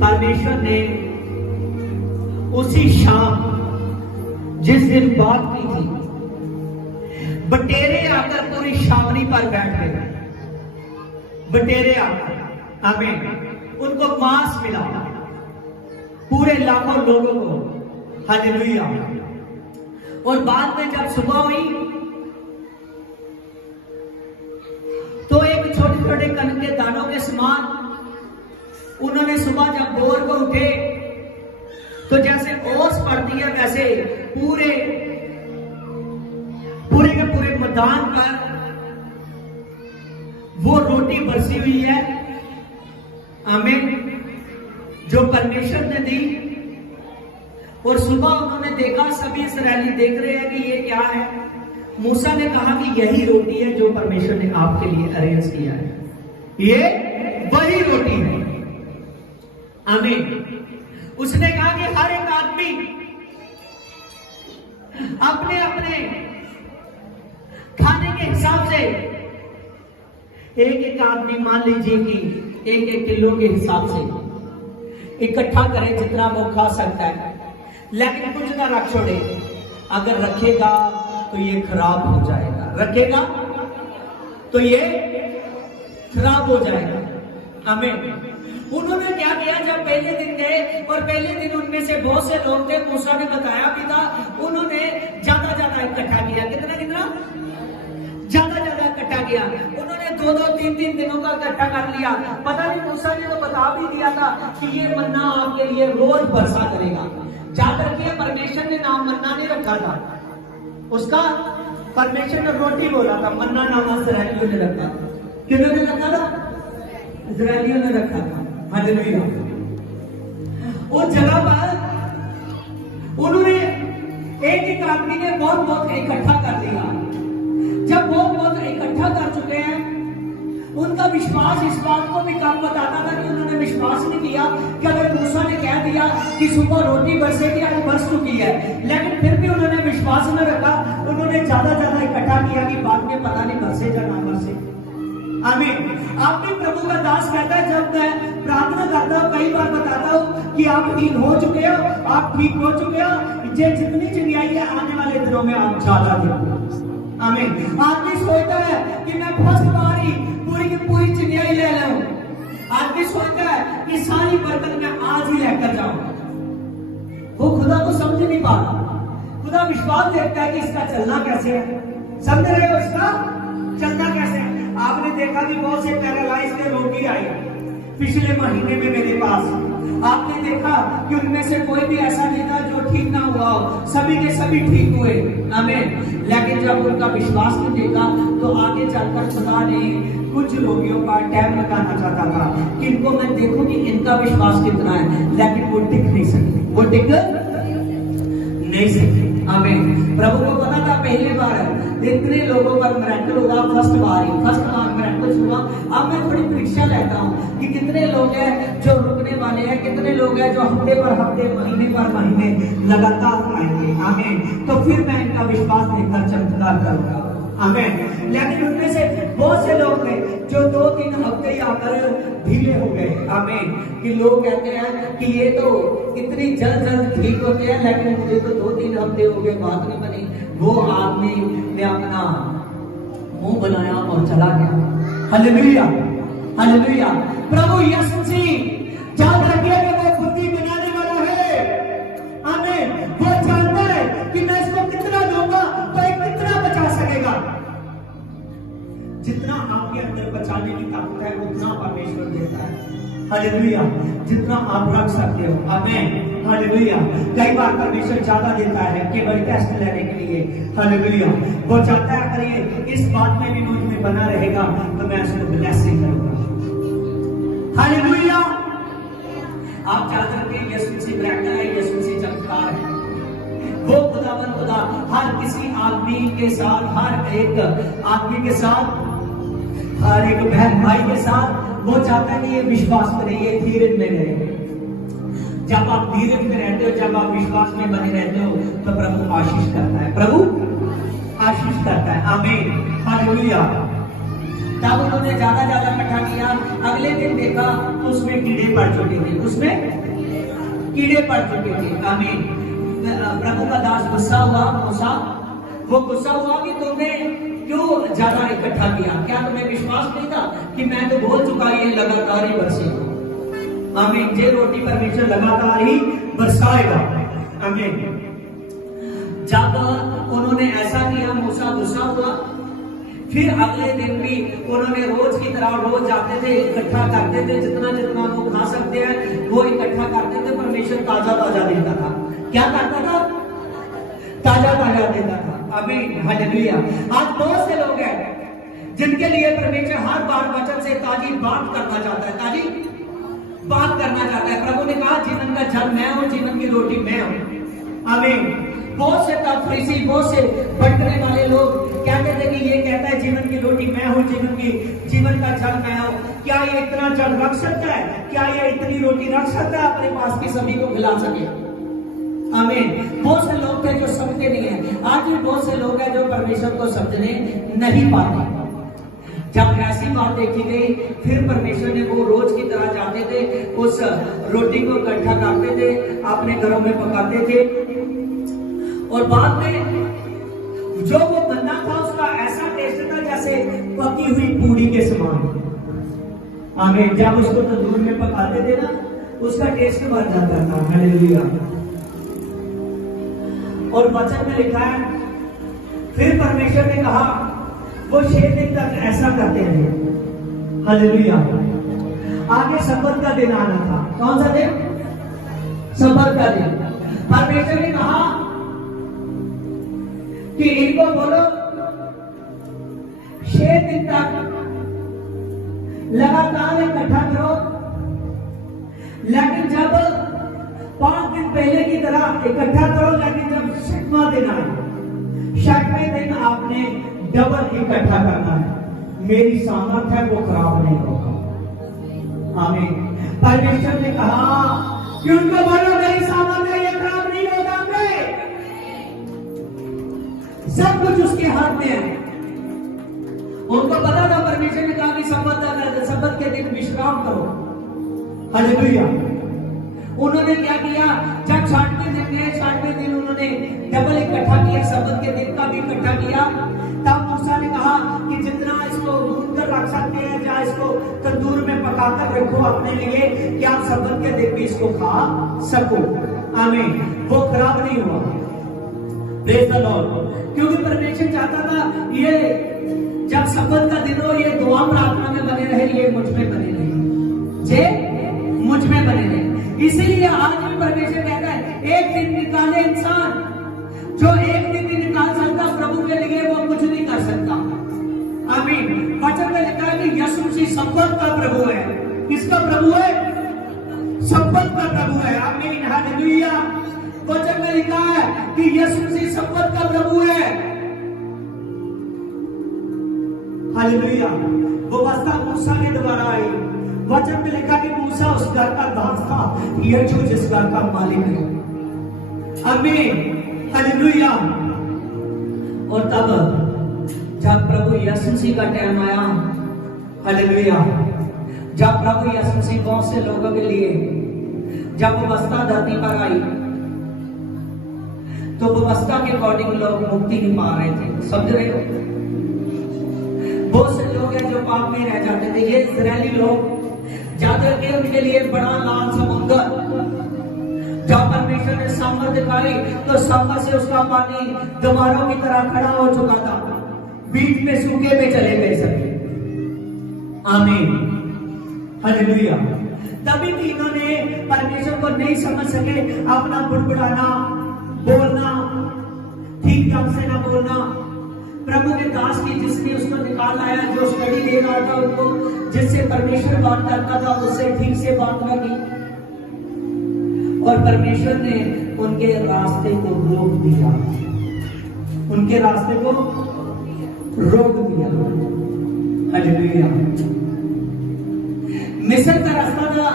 परमेश्वर ने उसी शाम जिस दिन बात की थी, बटेरे आकर पूरी छावनी पर बैठ गए। बटेरे आकर, आमीन, उनको मांस मिला, पूरे लाखों लोगों को। हालेलुया। और बाद में जब सुबह हुई तो एक छोटे छोटे कण के दानों के समान उन्होंने सुबह जब भोर को उठे तो जैसे ओस पड़ती है वैसे पूरे के पूरे मैदान पर वो रोटी बरसी हुई है। आमीन। जो परमेश्वर ने दी। और सुबह उन्होंने देखा, सभी इस्राएली देख रहे हैं कि ये क्या है। मूसा ने कहा कि यही रोटी है जो परमेश्वर ने आपके लिए अरेंज किया है, ये वही रोटी है। आमीन। उसने कहा कि हर एक आदमी अपने अपने खाने के हिसाब से, एक एक आदमी मान लीजिए कि एक एक किलो के हिसाब से इकट्ठा करे जितना वो खा सकता है, लेकिन कुछ ना रख छोड़े। अगर रखेगा तो ये खराब हो जाएगा, रखेगा तो ये खराब हो जाएगा। आमीन। उन्होंने क्या किया, जब पहले दिन गए और पहले दिन उनमें से बहुत से लोग थे, मूसा ने बताया भी था, उन्होंने ज्यादा ज्यादा इकट्ठा किया। कितना कितना? ज्यादा ज्यादा इकट्ठा किया। उन्होंने 2-2, 3-3 दिनों का इकट्ठा कर लिया। पता नहीं, मूसा ने तो बता भी दिया था कि ये मन्ना आपके लिए रोज बरसा करेगा। याद रखिए, परमेश्वर ने नाम मन्ना नहीं रखा था उसका, परमेश्वर ने रोटी बोला था। मन्ना नाम इस्राएलियों ने रखा। किन्होंने रखा था? इस्राएलियों ने रखा था। हालेलुया। उस जगह पर उन्होंने एक एक आदमी ने बहुत बहुत इकट्ठा कर दिया। जब बहुत बहुत इकट्ठा कर चुके हैं, उनका विश्वास इस बात को भी कम बताता था कि उन्होंने विश्वास नहीं किया कि अगर मूसा ने कह दिया कि सुबह रोटी बरसेगी, आज बरस चुकी है, लेकिन फिर भी उन्होंने विश्वास न रखा। उन्होंने ज्यादा ज्यादा इकट्ठा किया कि बाद में पता नहीं बरसे या ना बरसे। आमीन। आप भी प्रभु का दास कहता है, जब मैं प्रार्थना करता हूँ कई बार बताता हूँ कि आप ठीक हो चुके हो, आप ठीक हो चुके हो। ये जितनी चिंगाई है आने वाले दिनों में आप ज्यादा देखो। आमीन। आदमी सोचता है कि मैं फर्स्ट बार ही पूरी की पूरी चिंगाई ले लूं। आदमी सोचता है कि सारी बर्तन मैं आज ही लेकर जाऊं। वो खुदा को समझ नहीं पा रहा। खुदा विश्वास देखता है कि इसका चलना कैसे है। समझ रहे हो? इसका चलना कैसे है। आपने देखा कि बहुत से पैरालाइज के रोगी आए पिछले महीने में मेरे पास। आपने देखा कि उनमें से कोई भी ऐसा नहीं था जो ठीक ना हुआ हो, सभी के सभी ठीक हुए। आमीन। लेकिन जब उनका विश्वास नहीं देखा तो आगे चलकर खुदा ने कुछ रोगियों का टैग लगाना चाहता था कि इनको मैं देखूं कि इनका विश्वास कितना है, लेकिन वो टिक नहीं सकते, वो टिक नहीं सकते। आमीन। प्रभु को पता था पहली बार इतने लोगों पर मिरेकल होगा, फर्स्ट बार मिरेकल हुआ। अब मैं थोड़ी परीक्षा लेता हूँ कि कितने लोग हैं जो रुकने वाले हैं, कितने लोग हैं जो हफ्ते पर हफ्ते, महीने पर महीने लगातार आएंगे। आमीन। तो फिर मैं इनका विश्वास देखकर चमत्कार करूंगा। आमीन। लेकिन उनमें से बहुत से लोग थे जो 2-3 हफ्ते ही आकर ढीले हो गए। आमीन। कि लोग कहते हैं कि ये तो इतनी जल्द ठीक होते हैं, लेकिन मुझे तो 2-3 हफ्ते हो गए, बात नहीं बनी। वो आदमी ने अपना मुंह बनाया और चला गया। हालेलुया। हालेलुया। प्रभु यीशु मसीह याद रखिए कि वो बुद्धि बनाने वाला है। आमीन। वो जानता है कि मैं इसको कितना दूंगा तो एक कितना बचा सकेगा। जितना आपके अंदर बचाने की ताकत है उतना परमेश्वर देता है। हालेलुया। जितना आप रख सकते हो। आमीन। हालेलुया। कई बार परमेश्वर ज्यादा देता है केवल टेस्ट लेने के लिए। हालेलुया। वो चाहता है अगर ये इस बात में भी मुझ में बना रहेगा तो मैं उसको ब्लेसिंग करूंगा। हालेलुया। आप याद रखें, यीशु मसीह मिरेकल है, यीशु मसीह चमत्कार है। वो खुदावन खुदा हर किसी आदमी के साथ, हर एक आदमी के साथ, हर एक बहन भाई के साथ वो चाहता है कि ये विश्वास करे, ये धीरज में रहे। जब आप धीरज में रहते हो, जब आप विश्वास में बने रहते हो, तो प्रभु आशीष करता है, प्रभु आशीष करता है। आमीन, हालेलुया। तब उन्होंने ज्यादा इकट्ठा किया। अगले दिन देखा तो उसमें कीड़े पड़ चुके थे, उसमें कीड़े पड़ चुके थे। आमीन। प्रभु का दास गुस्सा हुआ, वो गुस्सा हुआ कि तुमने क्यों ज्यादा इकट्ठा किया? क्या तुम्हें विश्वास नहीं था कि मैं तो बोल चुका ये लगातार ही बरसेगा? आमीन। जे रोटी परमेश्वर लगातार ही बरसाएगा। आमीन। जब उन्होंने ऐसा किया, मूसा गुस्सा हुआ। फिर अगले दिन भी उन्होंने रोज की तरह रोज जाते थे, इकट्ठा करते थे, जितना जितना वो खा सकते हैं वो इकट्ठा करते थे। परमेश्वर ताजा ताजा देता था। क्या करता था? ताजा ताजा देता था। आमीन, हालेलुया। आज बहुत से लोग हैं जिनके लिए परमेश्वर हर बार वचन से ताजी बात करना चाहता है, ताजी बात करना चाहता है। प्रभु ने कहा जीवन का जल मैं हूं, जीवन की रोटी मैं हूं। आमीन। बहुत से फरीसी, बहुत से भटकने वाले लोग कहते थे कि ये कहता है जीवन की रोटी मैं हूं, जीवन का जल मैं हूं। क्या ये इतना जल रख सकता है? क्या ये इतनी रोटी रख सकता है अपने पास की सभी को खिला सके? आमीन। बहुत से लोग थे जो समझते नहीं है। आज भी बहुत से लोग हैं जो परमेश्वर को समझने नहीं पाते। जब ऐसी बात देखी गई, फिर परमेश्वर ने वो रोज की तरह जाते थे, उस रोटी को इकट्ठा करते थे, अपने घरों में पकाते थे, और बाद में जो वो बनना था उसका ऐसा टेस्ट था जैसे पकी हुई पूरी के समान। आमीन। जब उसको तंदूर में पकाते थे ना, उसका टेस्ट बढ़ जाता था। हालेलुया। और वचन में लिखा है, फिर परमेश्वर ने कहा वो 6 दिन तक ऐसा करते रहे। हालेलुया। आगे सब्बत का दिन आना था। कौन सा दिन? सब्बत का दिन। परमेश्वर ने कहा कि इनको बोलो 6 दिन तक लगातार इकट्ठा करो, लेकिन जब 5 दिन पहले की तरह इकट्ठा करो, लेकिन जब 6वां दिन आए, 6वें दिन आपने डबल इकट्ठा करना है। मेरी सामर्थ है वो खराब नहीं होगा। आमीन। परमेश्वर ने कहा कि उनको बोलो मेरी सामर्थ है, ये खराब नहीं होगा। सब कुछ उसके हाथ में है। उनको पता था, परमेश्वर ने कहा कि सब्बत के दिन विश्राम करो। हालेलुया। उन्होंने क्या किया? जब 60वें दिन गए, 60वें दिन उन्होंने डबल इकट्ठा किया, सब्बत के दिन का भी इकट्ठा किया। तब मूसा ने कहा कि जितना इसको भून कर रख सकते हैं, या इसको तंदूर में पकाकर रखो अपने लिए, कि आप सब्बत के दिन भी इसको खा सको। आमीन। वो खराब नहीं हुआ। Praise the Lord. क्योंकि परमेश्वर चाहता था ये जब सब्बत का दिन हो, ये दुआ प्रार्थना में बने रहे, ये मुझ में बने रहे, जे मुझ में बने रहे। इसीलिए आज भी परमेश्वर कहता है एक दिन निकाले इंसान, जो एक दिन नहीं निकाल सकता प्रभु के लिए वो कुछ नहीं कर सकता। आमीन। वचन में लिखा है कि यीशु मसीह सब्बत का प्रभु है। किसका प्रभु है? सब्बत का प्रभु है। आमीन, हालेलुया। वचन में लिखा है कि यीशु मसीह सब्बत का प्रभु है। हालेलुया। वो व्यवस्था मूसा के द्वारा आई। वचन में लिखा कि मूसा उस घर का दास था, यीशु जिस घर का मालिक है। आमीन, हालेलुया। और तब जब प्रभु यीशु मसीह का टाइम आया, हालेलुया, जब प्रभु यीशु मसीह बहुत से लोगों के लिए जब व्यवस्था धरती पर आई, तो व्यवस्था के अकॉर्डिंग लोग मुक्ति नहीं पा रहे थे। समझ रहे हो? बहुत से लोग हैं जो पाप में रह जाते थे। ये इजरायली लोग जाते थे, उनके लिए बड़ा लाल समुद्र, जब परमेश्वर ने सामर्थ दिखाई तो सामर से उसका पानी दीवारों की तरह खड़ा हो चुका था। बीच में सूखे में चले गए सभी। आमीन, हालेलुया। तभी भी इन्होंने परमेश्वर को नहीं समझ सके। अपना बुड़बुड़ाना, बोलना, ठीक ढंग से ना बोलना। प्रभु के दास की जिसने उसको निकाल आया, जो स्टडी दे रहा था उनको, जिससे परमेश्वर बात करता था, उससे ठीक से बात न की, और परमेश्वर ने उनके रास्ते को रोक दिया। उनके रास्ते को रोक दिया। हालेलुया। मिस्र का रास्ता था,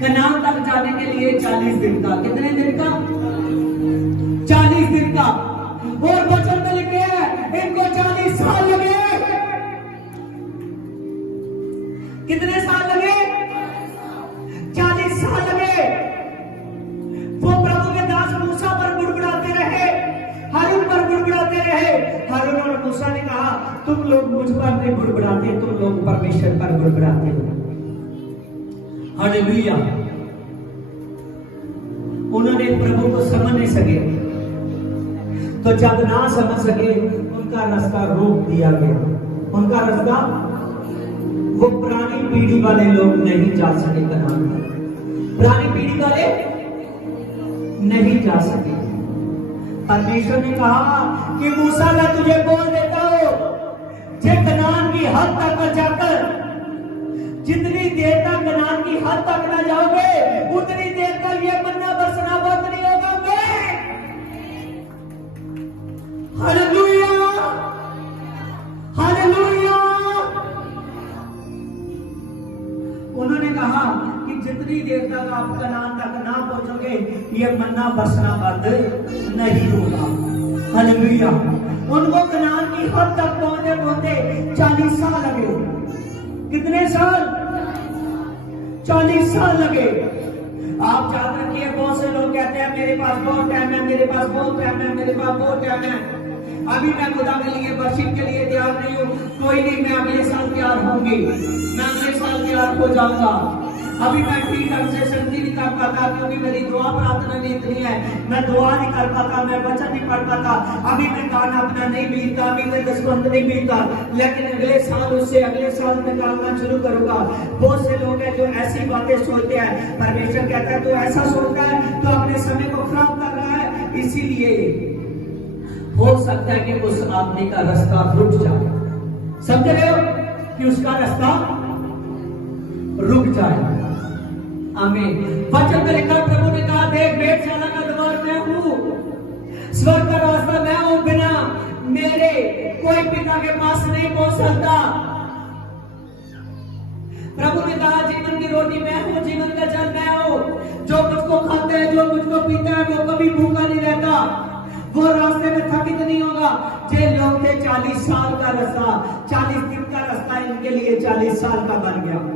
कनान तक जाने के लिए 40 दिन का, कितने दिन का? 40 दिन का। और वचन में लिखे है इनको 40 साल लगे। कितने साल लगे? 40 साल लगे। वो प्रभु के दास मूसा पर गुड़गुड़ाते रहे, हारून पर गुड़गुड़ाते रहे। हारून और मूसा ने कहा तुम लोग मुझ पर नहीं गुड़गुड़ाते, तुम लोग परमेश्वर पर गुड़गुड़ाते हो। हालेलुया। उन्होंने प्रभु को समझ नहीं सके, तो जब ना समझ सके उनका रास्ता रोक दिया गया। उनका रास्ता, वो पुरानी पीढ़ी वाले लोग नहीं जा सके कनान में। पुरानी पीढ़ी वाले नहीं जा सके। परमेश्वर ने कहा कि मूसा मैं तुझे बोल देता हूं, जे कनान की हद तक जाकर, जितनी देर तक कनान की हद तक ना जाओगे उतनी देर तक ये मन्ना बरसना बंद नहीं होगा। Hallelujah, hallelujah. उन्होंने कहा कि जितनी देर तक आप कनान तक ना पहुंचोगे ये मन्ना बरसना बंद नहीं होगा। हालेलुया। उनको कनान की हद तक पहुंचते पहुंचते 40 साल लगे। कितने साल? 40 साल लगे। आप याद रखिए, बहुत से लोग कहते हैं मेरे पास बहुत टाइम है, मेरे पास बहुत टाइम है, मेरे पास बहुत टाइम है, अभी मैं खुदा के लिए वर्शिप के लिए तैयार नहीं हूँ। कोई नहीं, मैं अगले साल तैयार होंगी, मैं अगले साल तैयार हो जाऊंगा। अभी मैं ठीक ढंग से संधि नहीं कर पाता क्योंकि मेरी दुआ प्रार्थना नहीं इतनी है, मैं दुआ नहीं कर पाता, मैं वचन नहीं पढ़ पाता, अभी मैं गाना अपना नहीं बीतता, अभी मैं दसवंत नहीं बीतता, लेकिन अगले साल उससे अगले साल मैं गाना शुरू करूंगा। बहुत से लोग हैं जो ऐसी बातें सोचते हैं। परमेश्वर कहता है तो ऐसा सोचता है तो अपने समय को खराब कर रहा है। इसीलिए हो सकता है कि उस आदमी का रास्ता रुक जाए। समझ रहे हो कि उसका रास्ता रुक जाए। आमीन। वचन में लिखा, प्रभु ने कहा देख भेड़शाला का द्वार मैं हूं, स्वर्ग का रास्ता मैं हूं, बिना मेरे कोई पिता के पास नहीं पहुंच सकता। प्रभु ने कहा जीवन की रोटी मैं हूं, जीवन का जल मैं हूं, जो मुझको खाते हैं, जो मुझको पीता है वो कभी भूखा नहीं रहता, वो रास्ते में थकित नहीं होगा। जे लोग थे 40 साल का रास्ता, 40 दिन का रास्ता इनके लिए 40 साल का बन गया।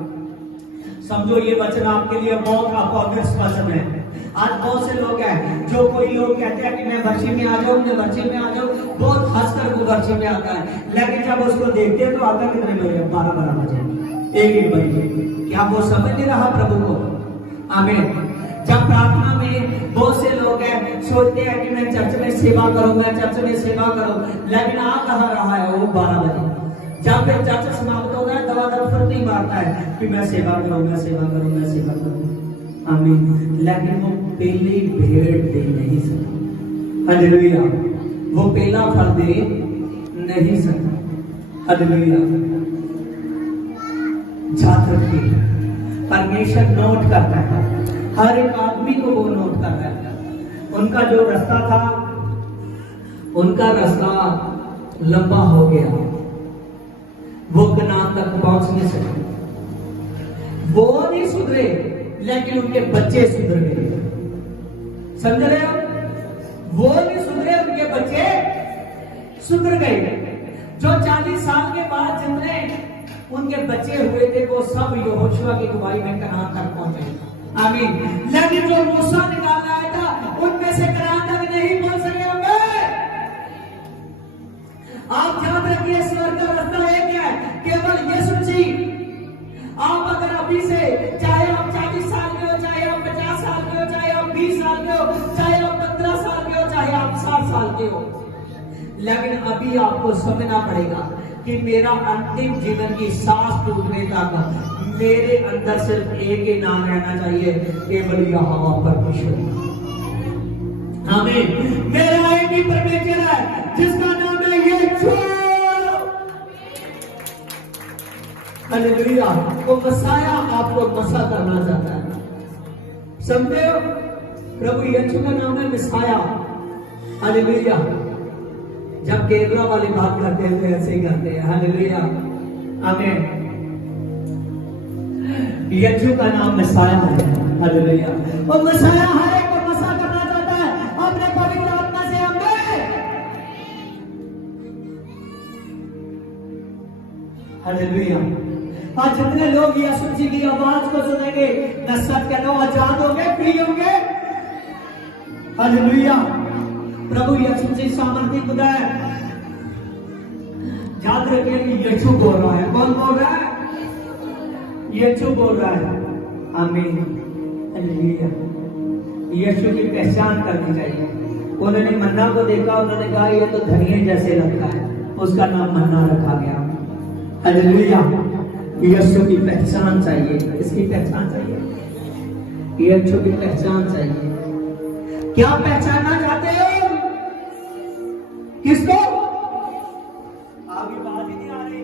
समझो ये वचन आपके लिए बहुत अपॉर्चुनिस्ट वचन है। आज बहुत से लोग हैं जो कोई लोग कहते हैं कि मैं वर्षी में आ जाऊं, मैं वर्षी में आ जाऊं, बहुत हंसकर वो वर्षी में आता है, लेकिन जब उसको देखते हैं तो आता कितने बजे? 12 बजे, 1 बजे। क्या वो समझ नहीं रहा प्रभु को? आमीन। जब प्रार्थना में बहुत से लोग हैं सोचते हैं कि मैं चर्च में सेवा करूंगा, चर्च में सेवा करूं, लेकिन आ कहा रहा है वो 12 बजे। जब फिर चर्च समाप्त होता है दवा फर्क नहीं मारता है कि मैं सेवा करूं, मैं सेवा करूं, मैं सेवा करूं। आमीन। लेकिन वो पहली भेड़ दे नहीं सकता। हालेलुया। वो पहला फल दे नहीं सकता। हालेलुया। याद रखिए, परमेश्वर नोट करता है, हर एक आदमी को वो नोट करता है। उनका जो रास्ता था, उनका रास्ता लंबा हो गया, वो कनान तक पहुंच नहीं सके। वो नहीं सुधरे, लेकिन उनके बच्चे सुधर गए। समझ रहे हो? वो नहीं सुधरे, उनके बच्चे सुधर गए। जो 40 साल के बाद जितने उनके बच्चे हुए थे वो सब यहोशुआ की अगुवाई में कनान तक पहुंचे। आमीन। लेकिन जो मूसा निकाल आया था उनमें से कनान तक नहीं पहुंच सके होंगे। आप याद रखिए, स्वर्ग का रास्ता एक है, केवल यीशु जी। आप अगर अभी से, चाहे आप 40 साल के हो, चाहे आप 50 साल के हो, चाहे आप 20 साल के हो, चाहे आप 15 साल के हो, चाहे आप 60 साल के हो, लेकिन अभी आपको समझना पड़ेगा कि मेरा अंतिम जीवन की सांस टूटने तक मेरे अंदर सिर्फ एक ही नाम रहना चाहिए, केवल यहोवा परमेश्वर। आमीन। मेरा एक ही परमेश्वर है जिसका नाम है यीशु। हालेलुया। वो मसाया आपको मसा करना चाहता है। समझे हो? प्रभु यीशु का नाम है मसाया। हालेलुया। जब केरला वाले बात करते हैं तो ऐसे ही करते हैं। हालेलुया। आमीन। यीशु का नाम मसाया है। हालेलुया। वो मसाया हर एक को मसा करना चाहता है अपने पवित्र आत्मा से। हमें हालेलुया। आज जितने लोग यीशु जी की आवाज को सुनेंगे, मैं सच कहता हूं, आजाद होंगे, फ्री होंगे। हालेलुया। प्रभु यीशु जी सामर्थी खुदा है। याद रखिए कि यीशु बोल रहा है। कौन बोल रहा है? यीशु बोल रहा है। आमीन। हालेलुया। यीशु की पहचान करनी चाहिए। उन्होंने मन्ना को देखा, उन्होंने कहा ये तो धनिया जैसे लगता है, उसका नाम मन्ना रखा गया। हालेलुया। यीशु की पहचान चाहिए। इसकी पहचान चाहिए। यीशु की पहचान चाहिए। क्या पहचानना चाहते हो? किसको? आगे बात ही नहीं आ रही।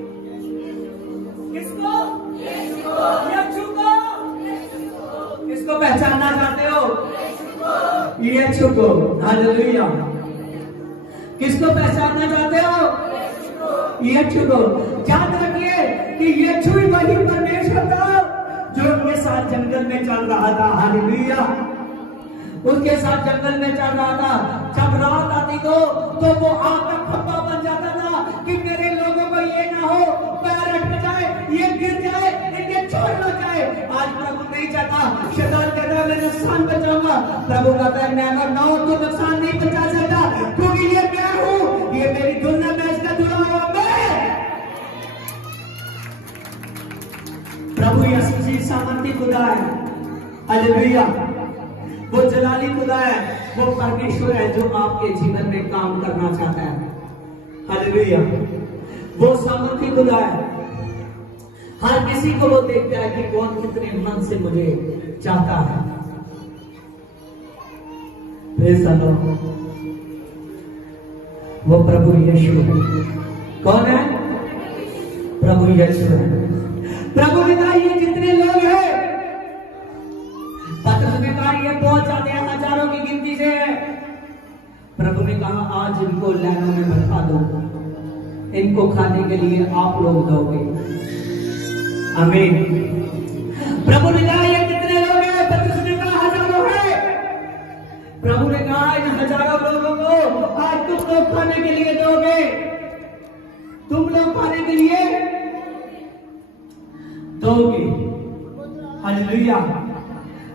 किसको? यीशु को। किसको पहचानना चाहते हो? यीशु को। हालेलुया। किसको पहचानना चाहते हो? यीशु को। याद रखिए कि यीशु ही वही परमेश्वर था जो उनके साथ जंगल में चल रहा था। हालेलुया। उसके साथ जंगल में चल रहा था। जब रात आती तो वो आग का खंभा बन जाता था कि मेरे लोगों को ये ना हो पैर अटक जाए, ये गिर जाए, इनके छोड़ न जाए। आज प्रभु नहीं चाहता, शैतान कहता है मैं नुकसान बचाऊंगा। प्रभु कहता है नेवर नो, तू नुकसान नहीं बचा सकता, क्योंकि ये मैं हूं, ये मेरी दुनिया में इसका जुड़ा हुआ मैं। प्रभु यीशु जी सामर्थी खुदा है। हालेलुया। वो जलाली खुदा है। वो परमेश्वर है जो आपके जीवन में काम करना चाहता है। हालेलुया। वो सामर्थी खुदा है। हर किसी को वो देखता है कि कौन कितने मन से मुझे चाहता है। Praise the Lord. वो प्रभु यीशु है। कौन है? प्रभु यीशु है। प्रभु ने कहा ये जितने लोग हैं, पतरस ने कहा ये बहुत जाते हैं, हजारों की गिनती से है। प्रभु ने कहा आज इनको लाइनों में बैठा दो, इनको खाने के लिए आप लोग दोगे। आमीन। प्रभु ने कहा ये कितने लोग हैं? पतरस ने कहा हजारों हैं। प्रभु ने कहा इन हजारों लोगों को आज तुम लोग खाने के लिए दोगे। तुम लोग खाने के लिए दोगे। हालेलुया।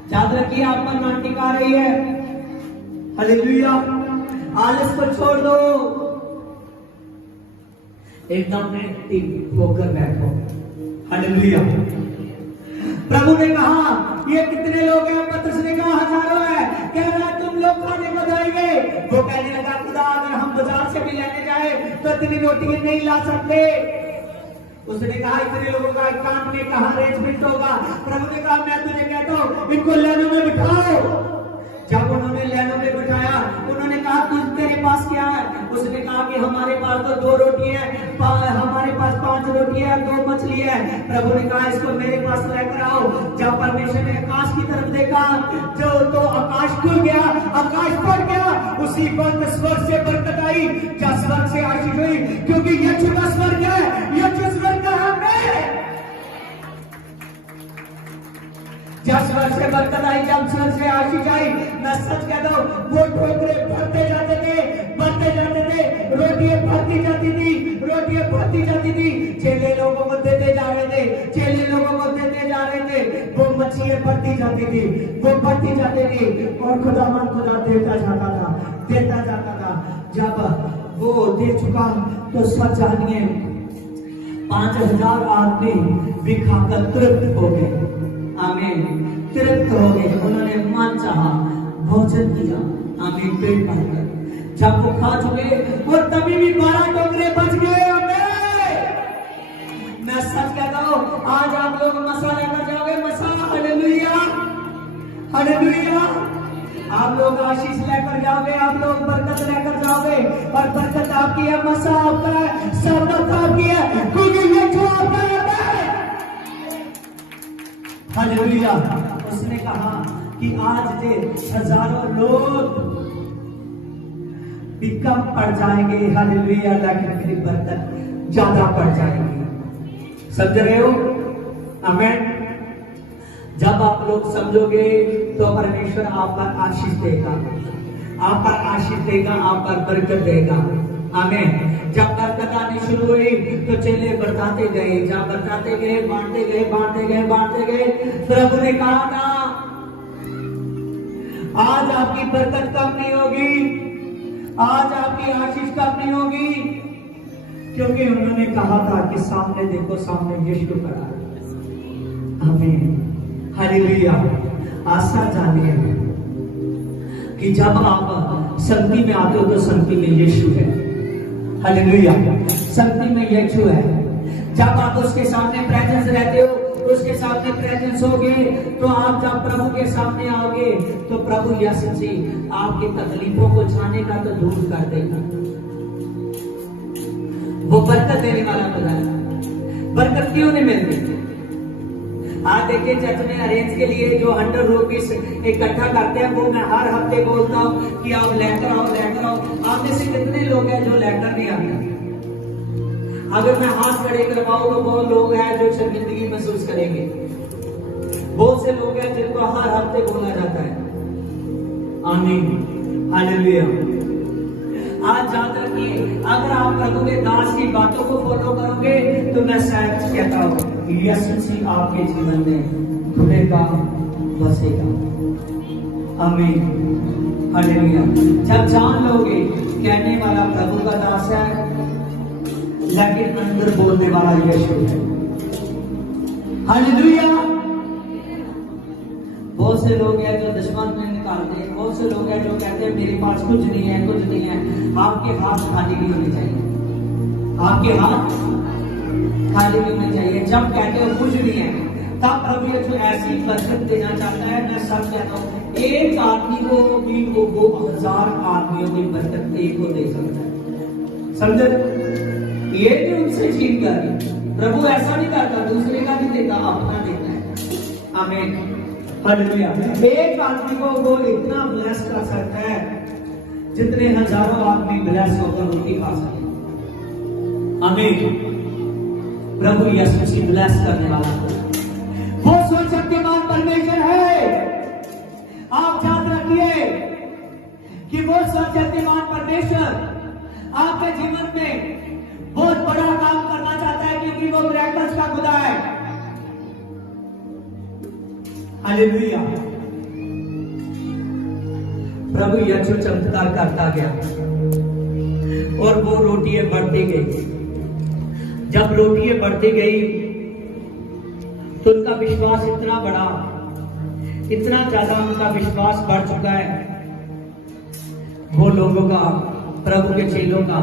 याद रखिए आप पर नाटिक आ रही है। हालेलुया। आलस को छोड़ दो, एकदम एक्टिव होकर बैठो। हालेलुया। प्रभु ने कहा ये कितने लोग हैं? पतरस ने कहा हजारों है। कह रहा है तुम लोग खाने को जाएंगे। वो कहने लगा खुदा अगर हम बाजार से भी लेने जाए तो इतनी रोटी नहीं ला सकते। उसने कहा इतने लोगों का काम में कहा अरेंजमेंट होगा। प्रभु ने कहा मैं तुझे कहता हूं इनको लाइनों में बिठाओ। जब उन्होंने लाइनों में बिठाया, उन्होंने कहा तुझ तेरे पास क्या है? उसने कहा कि हमारे पास तो 2 रोटी है, हमारे पास 5 रोटी है, 2 मछली है। प्रभु ने कहा इसको मेरे पास लेकर आओ। जब परमेश्वर ने आकाश की तरफ देखा जो तो आकाश खुल गया, आकाश फट गया। उसी वक्त स्वर्ग से बरकत आई, क्या स्वर्ग से आशीष हुई, क्योंकि यीशु का स्वर्ग है, यीशु स्वर्ग का है। जब स्वर्ग से बरकत आई, जब स्वर्ग से आशीष आई, मैं सच कहता हूं वो ठोकरे भरते जाते थे, बढ़ते जाते थे, रोटियां भरती जाती थी, रोटियां भरती जाती थी। चेले लोगों को देते जा रहे थे, चेले लोगों को देते जा रहे थे। वो मछलियां बढ़ती जाती थी, वो बढ़ती जाती थी, और खुदावन खुदा देता जाता था, देता जाता था। जब वो दे चुका तो सच जानिए 5000 आदमी भी खाकर तृप्त हो गए। आमीन। तृप्त हो गए। उन्होंने मन चाहा भोजन किया। आमीन। पेट भरकर जब वो खा चुके और तभी भी 12 टोकरे बच गए। मैं सच कहता हूं आज आप लोग मसा लेकर जाओगे। मसा। हालेलुया। हालेलुया। आप लोग आशीष लेकर जाओगे, आप लोग बरकत लेकर जाओगे, और बरकत आपकी है, मसा आपका है, सामर्थ आपकी है, क्योंकि ये जो आपका है। हालेलुया। उसने कहा कि आज से हजारों लोग भी कम पड़ जाएंगे। हालेलुया। लेकिन मेरी बरकत ज्यादा पड़ जाएगी। समझ रहे हो? आमीन। जब आप लोग समझोगे तो परमेश्वर आप पर आशीष देगा, आप पर आशीष देगा, आप पर बरकत देगा। आमीन। जब बरकत आनी शुरू हुई तो चेले बरताते गए, जब बरताते गए, बांटते गए, बांटते गए, बांटते गए। प्रभु ने कहा था आज आपकी बरकत कम नहीं होगी, आज आपकी आशीष कम नहीं होगी, क्योंकि उन्होंने कहा था कि सामने देखो, सामने यीशु खड़ा है। आमीन, हालेलुया। आशा जानिए कि जब आप संगति में आते हो तो संगति में यीशु है। हालेलुया, संगति में यीशु है। जब आप उसके सामने प्रेजेंस रहते हो, उसके सामने प्रेजेंस होगे, तो आप जब प्रभु के सामने आओगे तो प्रभु यीशु जी आपकी तकलीफों को छाने का तो दूर कर देगा। वो बरकत देने वाला खुदा है। बरकत क्यों नहीं मिलती? आज देखिए चर्च में अरेंज के लिए जो 100 रुपीज इकट्ठा करते हैं, वो मैं हर हफ्ते बोलता हूँ कि आप लेकर आओ, लेकर आओ। आप में से कितने लोग हैं जो लेकर नहीं आते? अगर मैं हाथ खड़े करवाऊं तो बहुत लोग हैं जो शर्मिंदगी महसूस करेंगे। बहुत से लोग हैं जिनको हर हफ्ते बोला जाता है। आमीन, हालेलुया। आज याद रखिए, अगर आप प्रभु के दास की बातों को फॉलो करोगे तो मैं शायद कहता हूँ यीशु जी आपके जीवन में खुलेगा, बसेगा। आमीन, हालेलुया। जब जान लोगे कहने वाला प्रभु का दास है, लेकिन अंदर बोलने वाला यीशु है। हालेलुया। बहुत से लोग हैं जो दुश्मन में निकालते हैं, बहुत से लोग हैं जो कहते हैं मेरे पास कुछ नहीं है, कुछ नहीं है। आपके हाथ खाली नहीं होने चाहिए, आपके हाथ खाली नहीं होने चाहिए। जब कहते हो कुछ नहीं है, तब प्रभु यीशु ऐसी बरकत देना चाहता है। मैं सब कहता हूँ, एक आदमी को भी वो 1000 आदमियों की बरकत एक को दे सकता है। समझे? ये भी उनसे छीन कर प्रभु ऐसा नहीं करता, दूसरे का नहीं देता, अपना देता है। आमीन, हालेलुया। एक आदमी को वो इतना ब्लेस कर सकता है जितने हजारों आदमी ब्लेस होकर उनकी पास आए। आमीन। प्रभु यीशु मसीह ब्लेस करने वाला वो सर्वशक्तिमान परमेश्वर है। आप याद रखिए कि वो सर्वशक्तिमान परमेश्वर आपके जीवन में बहुत बड़ा काम करना चाहता है, क्योंकि वो मिरेकल्स का खुदा है। हालेलुया। प्रभु यीशु चमत्कार करता गया और वो रोटियां बढ़ती गई। जब रोटियां बढ़ती गई तो उनका विश्वास इतना बड़ा, इतना ज्यादा उनका विश्वास बढ़ चुका है, वो लोगों का, प्रभु के चेलों का,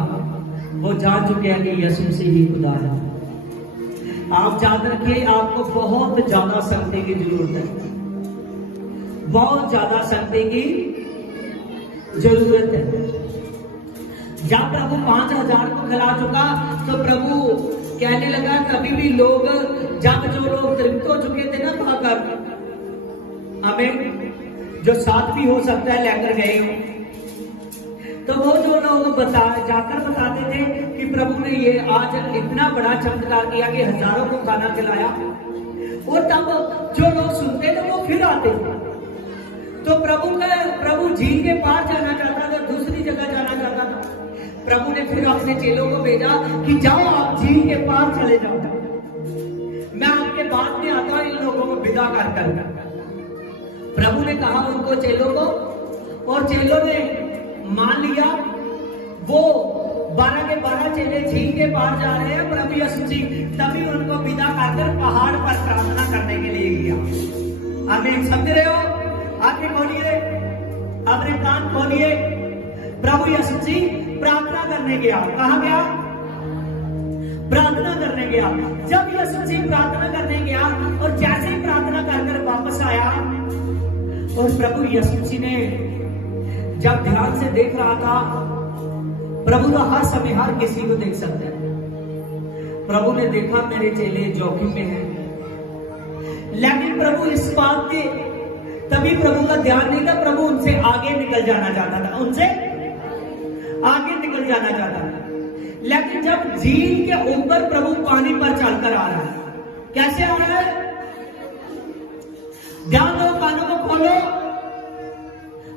वो जान चुके हैं कि यीशु मसीह ही खुदा है। आप याद रखिए, आपको बहुत ज्यादा संगति की जरूरत है, बहुत ज्यादा संगति की जरूरत है। जब प्रभु 5000 को खिला चुका तो प्रभु कहने लगा कभी भी लोग, जब जो लोग तृप्त हो चुके थे ना खाकर, हमें जो साथ भी हो सकता है लेकर गए हो, तो वो जो लोग जाकर बताते थे कि प्रभु ने ये आज इतना बड़ा चमत्कार किया कि हजारों को खाना खिलाया, और तब जो लोग सुनते थे वो फिर आते थे। तो प्रभु झील के पार जाना चाहता था, दूसरी जगह जाना चाहता था। प्रभु ने फिर अपने चेलों को भेजा कि जाओ आप झील के पार चले जाओ, मैं आपके बाद में आता हूं इन लोगों को विदा कर। प्रभु ने कहा उनको, चेलों को, और चेलों ने मान लिया। वो 12 के 12 चेले झील के पार जा रहे हैं। प्रभु यीशु जी तभी उनको विदा कर पहाड़ पर प्रार्थना करने के लिए गया। आमीन, समझ रहे हो? आंखें खोलिए, अपने कान खोलिए। प्रभु यीशु जी प्रार्थना करने गया। कहाँ गया? प्रार्थना करने गया। जब यीशु जी प्रार्थना करने गया और जैसे ही प्रार्थना कर वापस आया, और प्रभु यीशु जी ने जब ध्यान से देख रहा था, प्रभु तो हर समय हर किसी को देख सकता है। प्रभु ने देखा मेरे चेले जोखिम में हैं, लेकिन प्रभु इस बात के तभी प्रभु का ध्यान नहीं था। प्रभु उनसे आगे निकल जाना चाहता था, उनसे आगे निकल जाना चाहता था। लेकिन जब झील के ऊपर प्रभु पानी पर चलकर आ रहा है, कैसे आ रहा है? ध्यान दो, कानों को खोलो।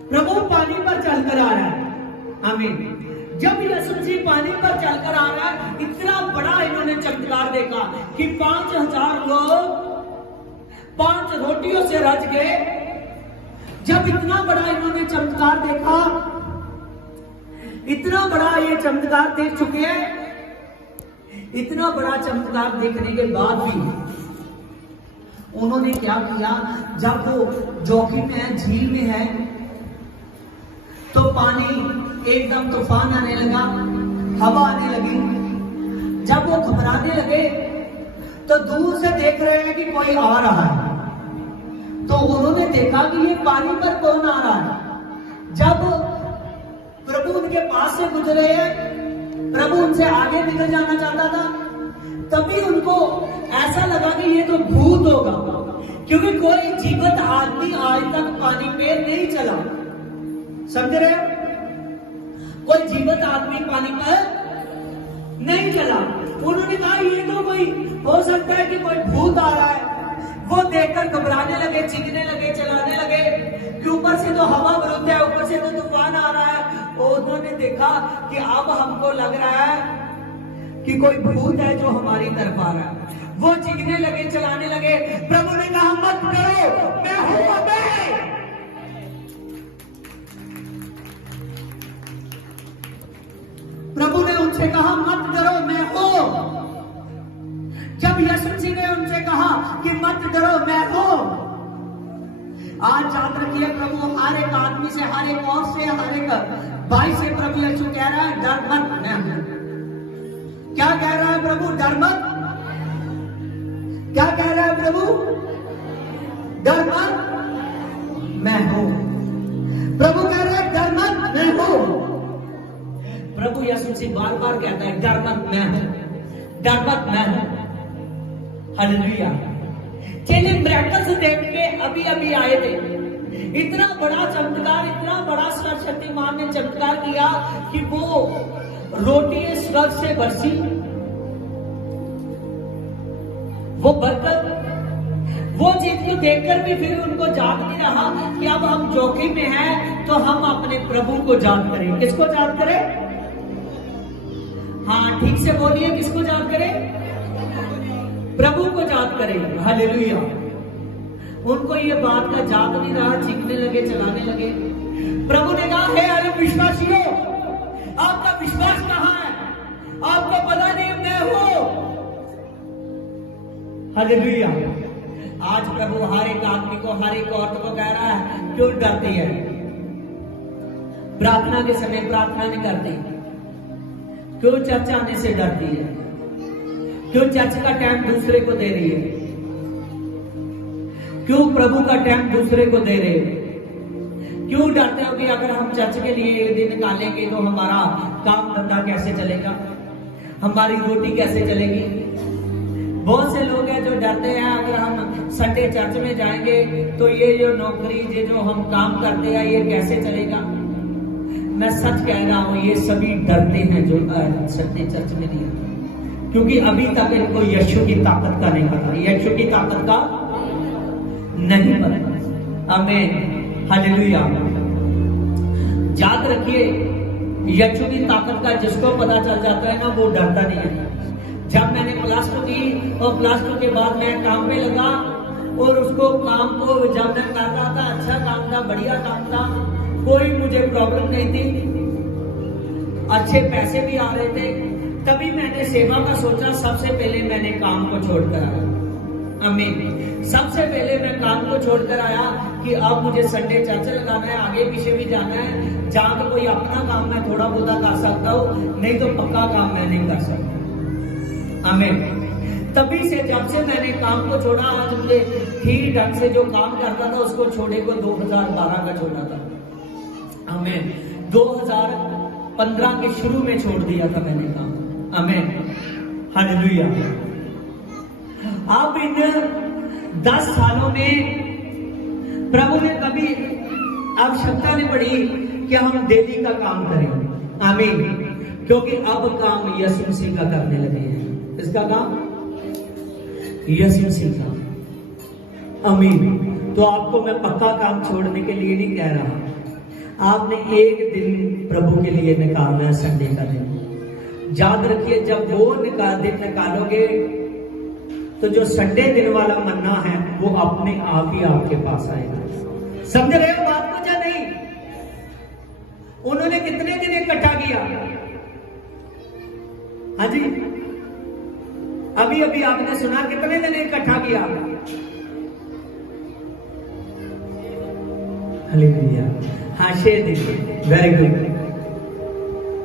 प्रभु पानी पर चलकर आ रहा है। आमीन। जब यीशु मसीह पानी पर चलकर आ रहा है, इतना बड़ा इन्होंने चमत्कार देखा कि 5000 लोग 5 रोटियों से रज गए। जब इतना बड़ा इन्होंने चमत्कार देखा, इतना बड़ा ये चमत्कार देख चुके हैं, इतना बड़ा चमत्कार देखने के बाद भी उन्होंने क्या किया, जब वो जोखिम में है, झील में है, तो पानी एकदम तूफान आने लगा, हवा आने लगी। जब वो घबराने लगे तो दूर से देख रहे हैं कि कोई आ रहा है, तो उन्होंने देखा कि ये पानी पर कौन आ रहा है। जब प्रभु उनके पास से गुजरे हैं, प्रभु उनसे आगे निकल जाना चाहता था, तभी उनको ऐसा लगा कि ये तो भूत होगा, क्योंकि कोई जीवित आदमी आज तक पानी पे नहीं चला। समझ रहे हो? कोई जीवित आदमी पानी पर नहीं चला। उन्होंने कहा ये तो कोई हो सकता है कि कोई भूत आ रहा है। वो देखकर घबराने लगे, चीखने लगे, चलाने लगे कि ऊपर से तो हवा विरुद्ध है, ऊपर से तो तूफान आ रहा है। और उन्होंने देखा कि अब हमको लग रहा है कि कोई भूत है जो हमारी तरफ आ रहा है। वो चीखने लगे, चलाने लगे। प्रभु ने कहा मत डरो, मैं हूं मैं। प्रभु ने उनसे कहा मत डरो, मैं हूं। जब यीशु मसीह ने उनसे कहा कि मत डरो, मैं हूं, आज याद रखिए, प्रभु हर एक आदमी से, हर एक औरत से, हर एक भाई से प्रभु यीशु कह रहा है डर मत, मैं हूं। क्या कह रहा है प्रभु? डर मत। क्या कह रहा है प्रभु? डर मत, मैं हूं। प्रभु कह रहा है डर मत, मैं हूं। प्रभु यीशु मसीह बार बार कहता है डर मत, मैं हूं, डर मत, मैं हूं। हालेलुया। चेले मिरेकल्स देख के अभी अभी आए थे। इतना बड़ा चमत्कार, इतना बड़ा सर्वशक्तिमान ने चमत्कार किया कि वो रोटी स्वर्ग से बरसी। वो बरकत, वो चीज को देखकर भी फिर उनको याद नहीं रहा कि अब हम जोखिम में हैं, तो हम अपने प्रभु को याद करें। किसको याद करें? हाँ, ठीक से बोलिए, किसको याद करें? प्रभु को याद करें। हालेलुया। उनको ये बात का याद नहीं रहा, चीखने लगे, चलाने लगे। प्रभु ने कहा हे अविश्वासियों, आपका विश्वास कहां है? आपको पता नहीं मैं हूं। हालेलुया। आज प्रभु हर एक आदमी को, हर एक औरत को कह रहा है क्यों डरती है? प्रार्थना के समय प्रार्थना नहीं करती, क्यों चर्च आने से डरती है? क्यों चर्च का टाइम दूसरे को दे रही है? क्यों प्रभु का टाइम दूसरे को दे रहे हो? क्यों डरते हो कि अगर हम चर्च के लिए एक दिन निकालेंगे तो हमारा काम धंधा कैसे चलेगा, हमारी रोटी कैसे चलेगी? बहुत से लोग हैं जो डरते हैं अगर हम संडे चर्च में जाएंगे तो ये जो नौकरी, ये जो हम काम करते हैं, ये कैसे चलेगा? मैं सच कह रहा हूं, ये सभी डरते हैं जो संडे चर्च में नहीं आते, क्योंकि अभी तक इनको यीशु की ताकत का नहीं पता, यीशु की ताकत का नहीं पता। आमीन। हालेलुया। याद रखिए, यीशु की ताकत का जिसको पता चल जाता है ना, वो डरता नहीं है। जब मैंने प्लस 2 की और प्लस 2 के बाद मैं काम पे लगा और उसको काम को जब मैं कर रहा था, अच्छा काम था, बढ़िया काम था, कोई मुझे प्रॉब्लम नहीं थी, अच्छे पैसे भी आ रहे थे, तभी मैंने सेवा का सोचा। सबसे पहले मैंने काम को छोड़कर आया। आमीन। सबसे पहले मैं काम को छोड़कर आया कि अब मुझे संडे चर्च लगाना है, आगे पीछे भी जाना है। जहां तो कोई अपना काम मैं थोड़ा बहुत कर सकता हूँ, नहीं तो पक्का काम मैं नहीं कर सकता। आमीन। तभी से जब से मैंने काम को छोड़ा, आज मुझे ठीक ढंग से जो काम करता था उसको छोड़े को 2012 का छोड़ा था। आमीन। 2015 के शुरू में छोड़ दिया था मैंने काम। आमीन। हालेलुया। अब इन 10 सालों में प्रभु ने कभी आवश्यकता नहीं पड़ी कि हम डेली का काम करें। आमीन। क्योंकि अब काम यीशु मसीह का करने लगे हैं। इसका काम यीशु मसीह का। आमीन। तो आपको मैं पक्का काम छोड़ने के लिए नहीं कह रहा। आपने एक दिन प्रभु के लिए निकालना है, संडे का दिन। याद रखिए, जब वो दिन निकालोगे तो जो संडे दिन वाला मन्ना है वो अपने आप ही आपके पास आएगा। समझ रहे हो बात को या नहीं? उन्होंने कितने दिन इकट्ठा किया? हाँ जी, अभी अभी आपने सुना, कितने दिन इकट्ठा किया? हालेलुया। हाँ, 6 दिन। Very good.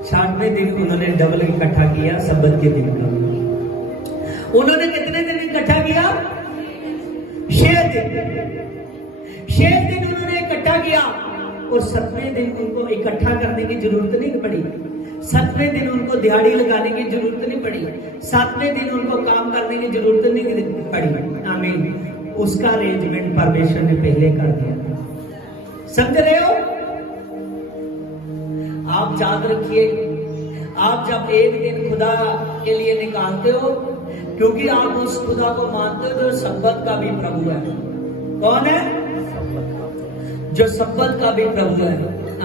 7वें दिन उन्होंने डबल इकट्ठा किया, सब्बत के दिन का। उन्होंने कितने दिन इकट्ठा किया? 6 दिन। 6 दिन उन्होंने इकट्ठा किया और 7वें दिन उनको इकट्ठा करने की जरूरत नहीं पड़ी। 7वें दिन उनको दिहाड़ी लगाने की जरूरत नहीं पड़ी। 7वें दिन उनको काम करने की जरूरत नहीं पड़ी। आमीन। उसका अरेंजमेंट परमेश्वर ने पहले कर दिया। समझ रहे हो? आप याद रखिए, आप जब एक दिन खुदा के लिए निकालते हो, क्योंकि आप उस खुदा को मानते हो जो सब्बत का भी प्रभु है। कौन है? जो सब्बत का भी प्रभु है।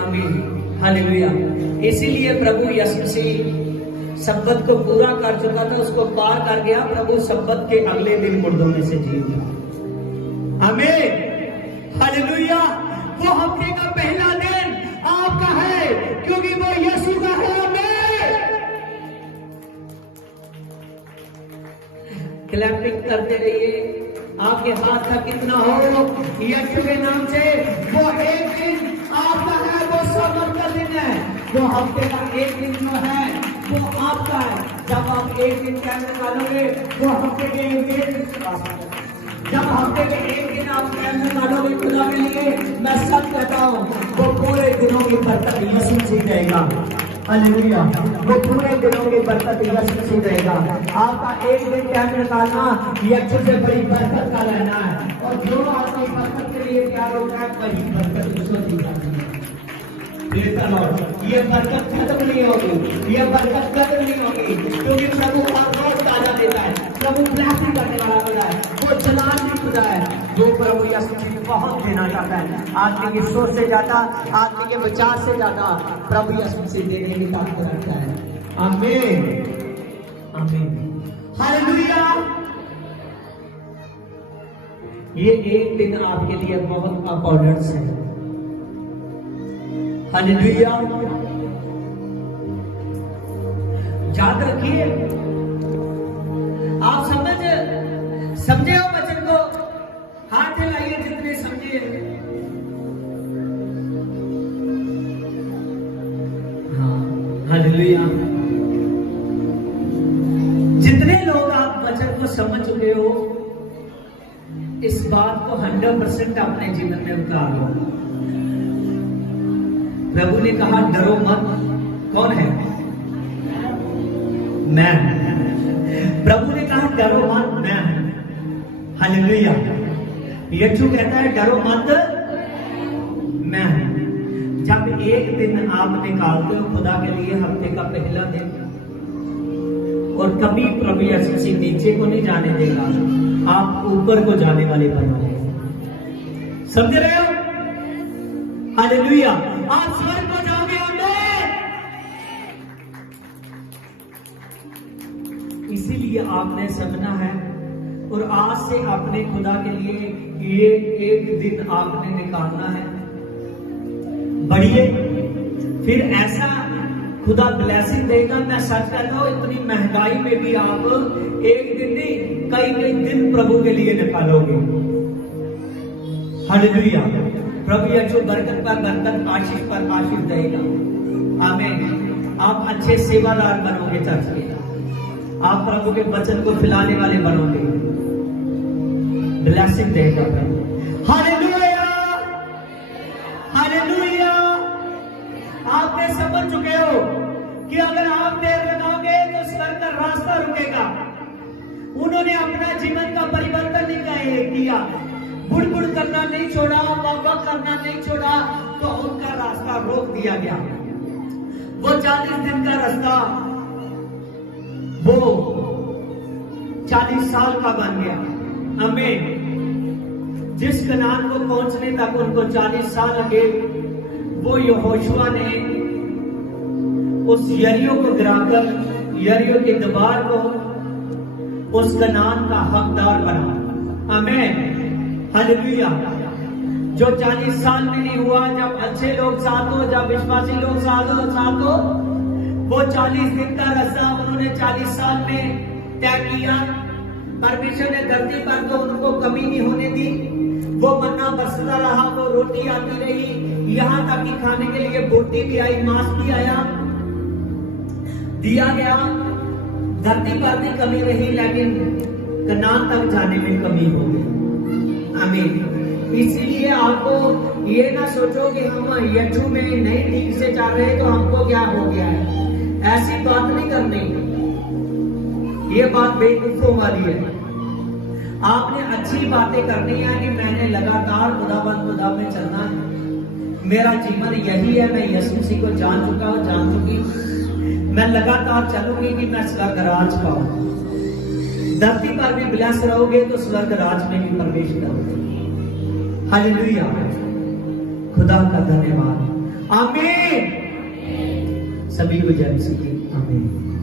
आमीन। हालेलुया। इसीलिए प्रभु यीशु मसीह सब्बत को पूरा कर चुका था, उसको पार कर गया। प्रभु सब्बत के अगले दिन मुर्दों में से जी उठा। आमीन। हालेलुया। वो हफ्ते का पहला दिन आपका है, क्योंकि वो यीशु का है। क्लैपिंग करते रहिए, आपके हाथ का कितना हो यीशु के नाम से। वो एक दिन आपका है, वो सब्बत का दिन है। वो हफ्ते का एक दिन जो है वो आपका है। जब आप एक दिन टाइम निकालोगे, वो हफ्ते के एक दिन, जब हफ्ते के एक दिन आप टाइम निकालोगे खुदा के लिए, मैं सच कहता हूँ वो पूरे दिनों की बरकत यीशु से रहेगा। हालेलुया। वो पूरे दिनों की बरकत यीशु से रहेगा। आपका एक दिन टाइम निकालना यीशु से बड़ी बरकत का रहना है। और जो आपकी बरकत के लिए तैयार होता है, वही बरकत यीशु की जाती है। ये बरकत खत्म नहीं होगी, ये बरकत खत्म नहीं होगी, क्योंकि प्रभु हर रोज ताजा देता है। प्रभु ब्लेसिंग करने वाला खुदा है, वो जलाल भी खुदा है, जो प्रभु यीशु मसीह बहुत देना चाहता है। आदमी की सोच से ज्यादा, आदमी के विचार से ज्यादा प्रभु यीशु मसीह देने की ताकत रखता है। आमीन। आमीन। हालेलुया। ये एक दिन आपके लिए बहुत इंपॉर्टेंट है। हालेलुया। याद रखिए, आप समझे हो वचन को? हाथ हिलाइए जितने समझे। हाँ, हालेलुया। जितने लोग आप वचन को समझ चुके हो, इस बात को 100% अपने जीवन में उतार लो। प्रभु ने कहा डरो मत। कौन है? मैं। प्रभु ने कहा डरो मत, मैं। हालेलुया। यीशु कहता है डरो मत, मैं। जब एक दिन आप निकालते हो खुदा के लिए, हफ्ते का पहला दिन, और कभी प्रभु यीशु मसीह नीचे को नहीं जाने देगा, आप ऊपर को जाने वाले बनोगे। समझ रहे हो? हालेलुया। आप स्वर्ग को जाओगे। इसीलिए आपने समझना है, और आज से अपने खुदा के लिए ये एक दिन आपने निकालना है। बढ़िए, फिर ऐसा खुदा ब्लेसिंग देगा। मैं सच कहता हूं, इतनी महंगाई में भी आप एक दिन नहीं, कई दिन प्रभु के लिए निकालोगे। हालेलुया। प्रभु यीशु बरकत पर बरकत, आशीष पर आशीष देगा। आमीन। आप अच्छे सेवादार बनोगे चर्च के, आप प्रभु के वचन को फैलाने वाले बनोगे। ब्लेसिंग देगा प्रभु। हालेलुया। हालेलुया। आपने समझ चुके हो कि अगर आप देर लगाओगे तो स्वर्ग का रास्ता रुकेगा। उन्होंने अपना जीवन का परिवर्तन नहीं किया, बुड़बुड़ करना नहीं छोड़ा, वक करना नहीं छोड़ा, तो उनका रास्ता रोक दिया गया। वो 40 दिन का रास्ता वो 40 साल का बन गया। आमीन। जिस कनान को पहुंचने तक उनको 40 साल लगे, वो यहोशुआ ने उस यरीहो को गिराकर यरीहो के दीवार को उस कनान का हकदार बना। आमीन, हालेलुया। जो 40 साल में नहीं हुआ, जब अच्छे लोग साथ हो, जब विश्वासी लोग साथ हो, वो 40 दिन का रास्ता उन्होंने 40 साल में तय किया। परमेश्वर ने धरती पर तो उनको कमी नहीं होने दी, वो मन्ना बरसता रहा, वो रोटी आती रही, यहां तक कि खाने के लिए बोटी भी आई, मांस भी आया, दिया गया। धरती पर भी कमी रही, लेकिन कनान तक जाने में कमी हो गई। आमीन। इसीलिए आपको ये ना सोचो कि हम यीशु में नहीं ठीक से चल रहे तो हमको क्या हो गया है, ऐसी बात नहीं करनी। ये बात बेवकूफों वाली है। आपने अच्छी बातें करनी है कि मैंने लगातार खुदा में चलना है, मेरा जीवन यही है, मैं यीशु मसीह को जान चुकी हूं, मैं लगातार चलूंगी कि मैं स्वर्ग राज पाऊं। धरती पर भी ब्लेस रहोगे तो स्वर्ग राज में भी प्रवेश करोगे। हालेलुया, खुदा का धन्यवाद। आमीन। सभी को जय मसीह की आमीन।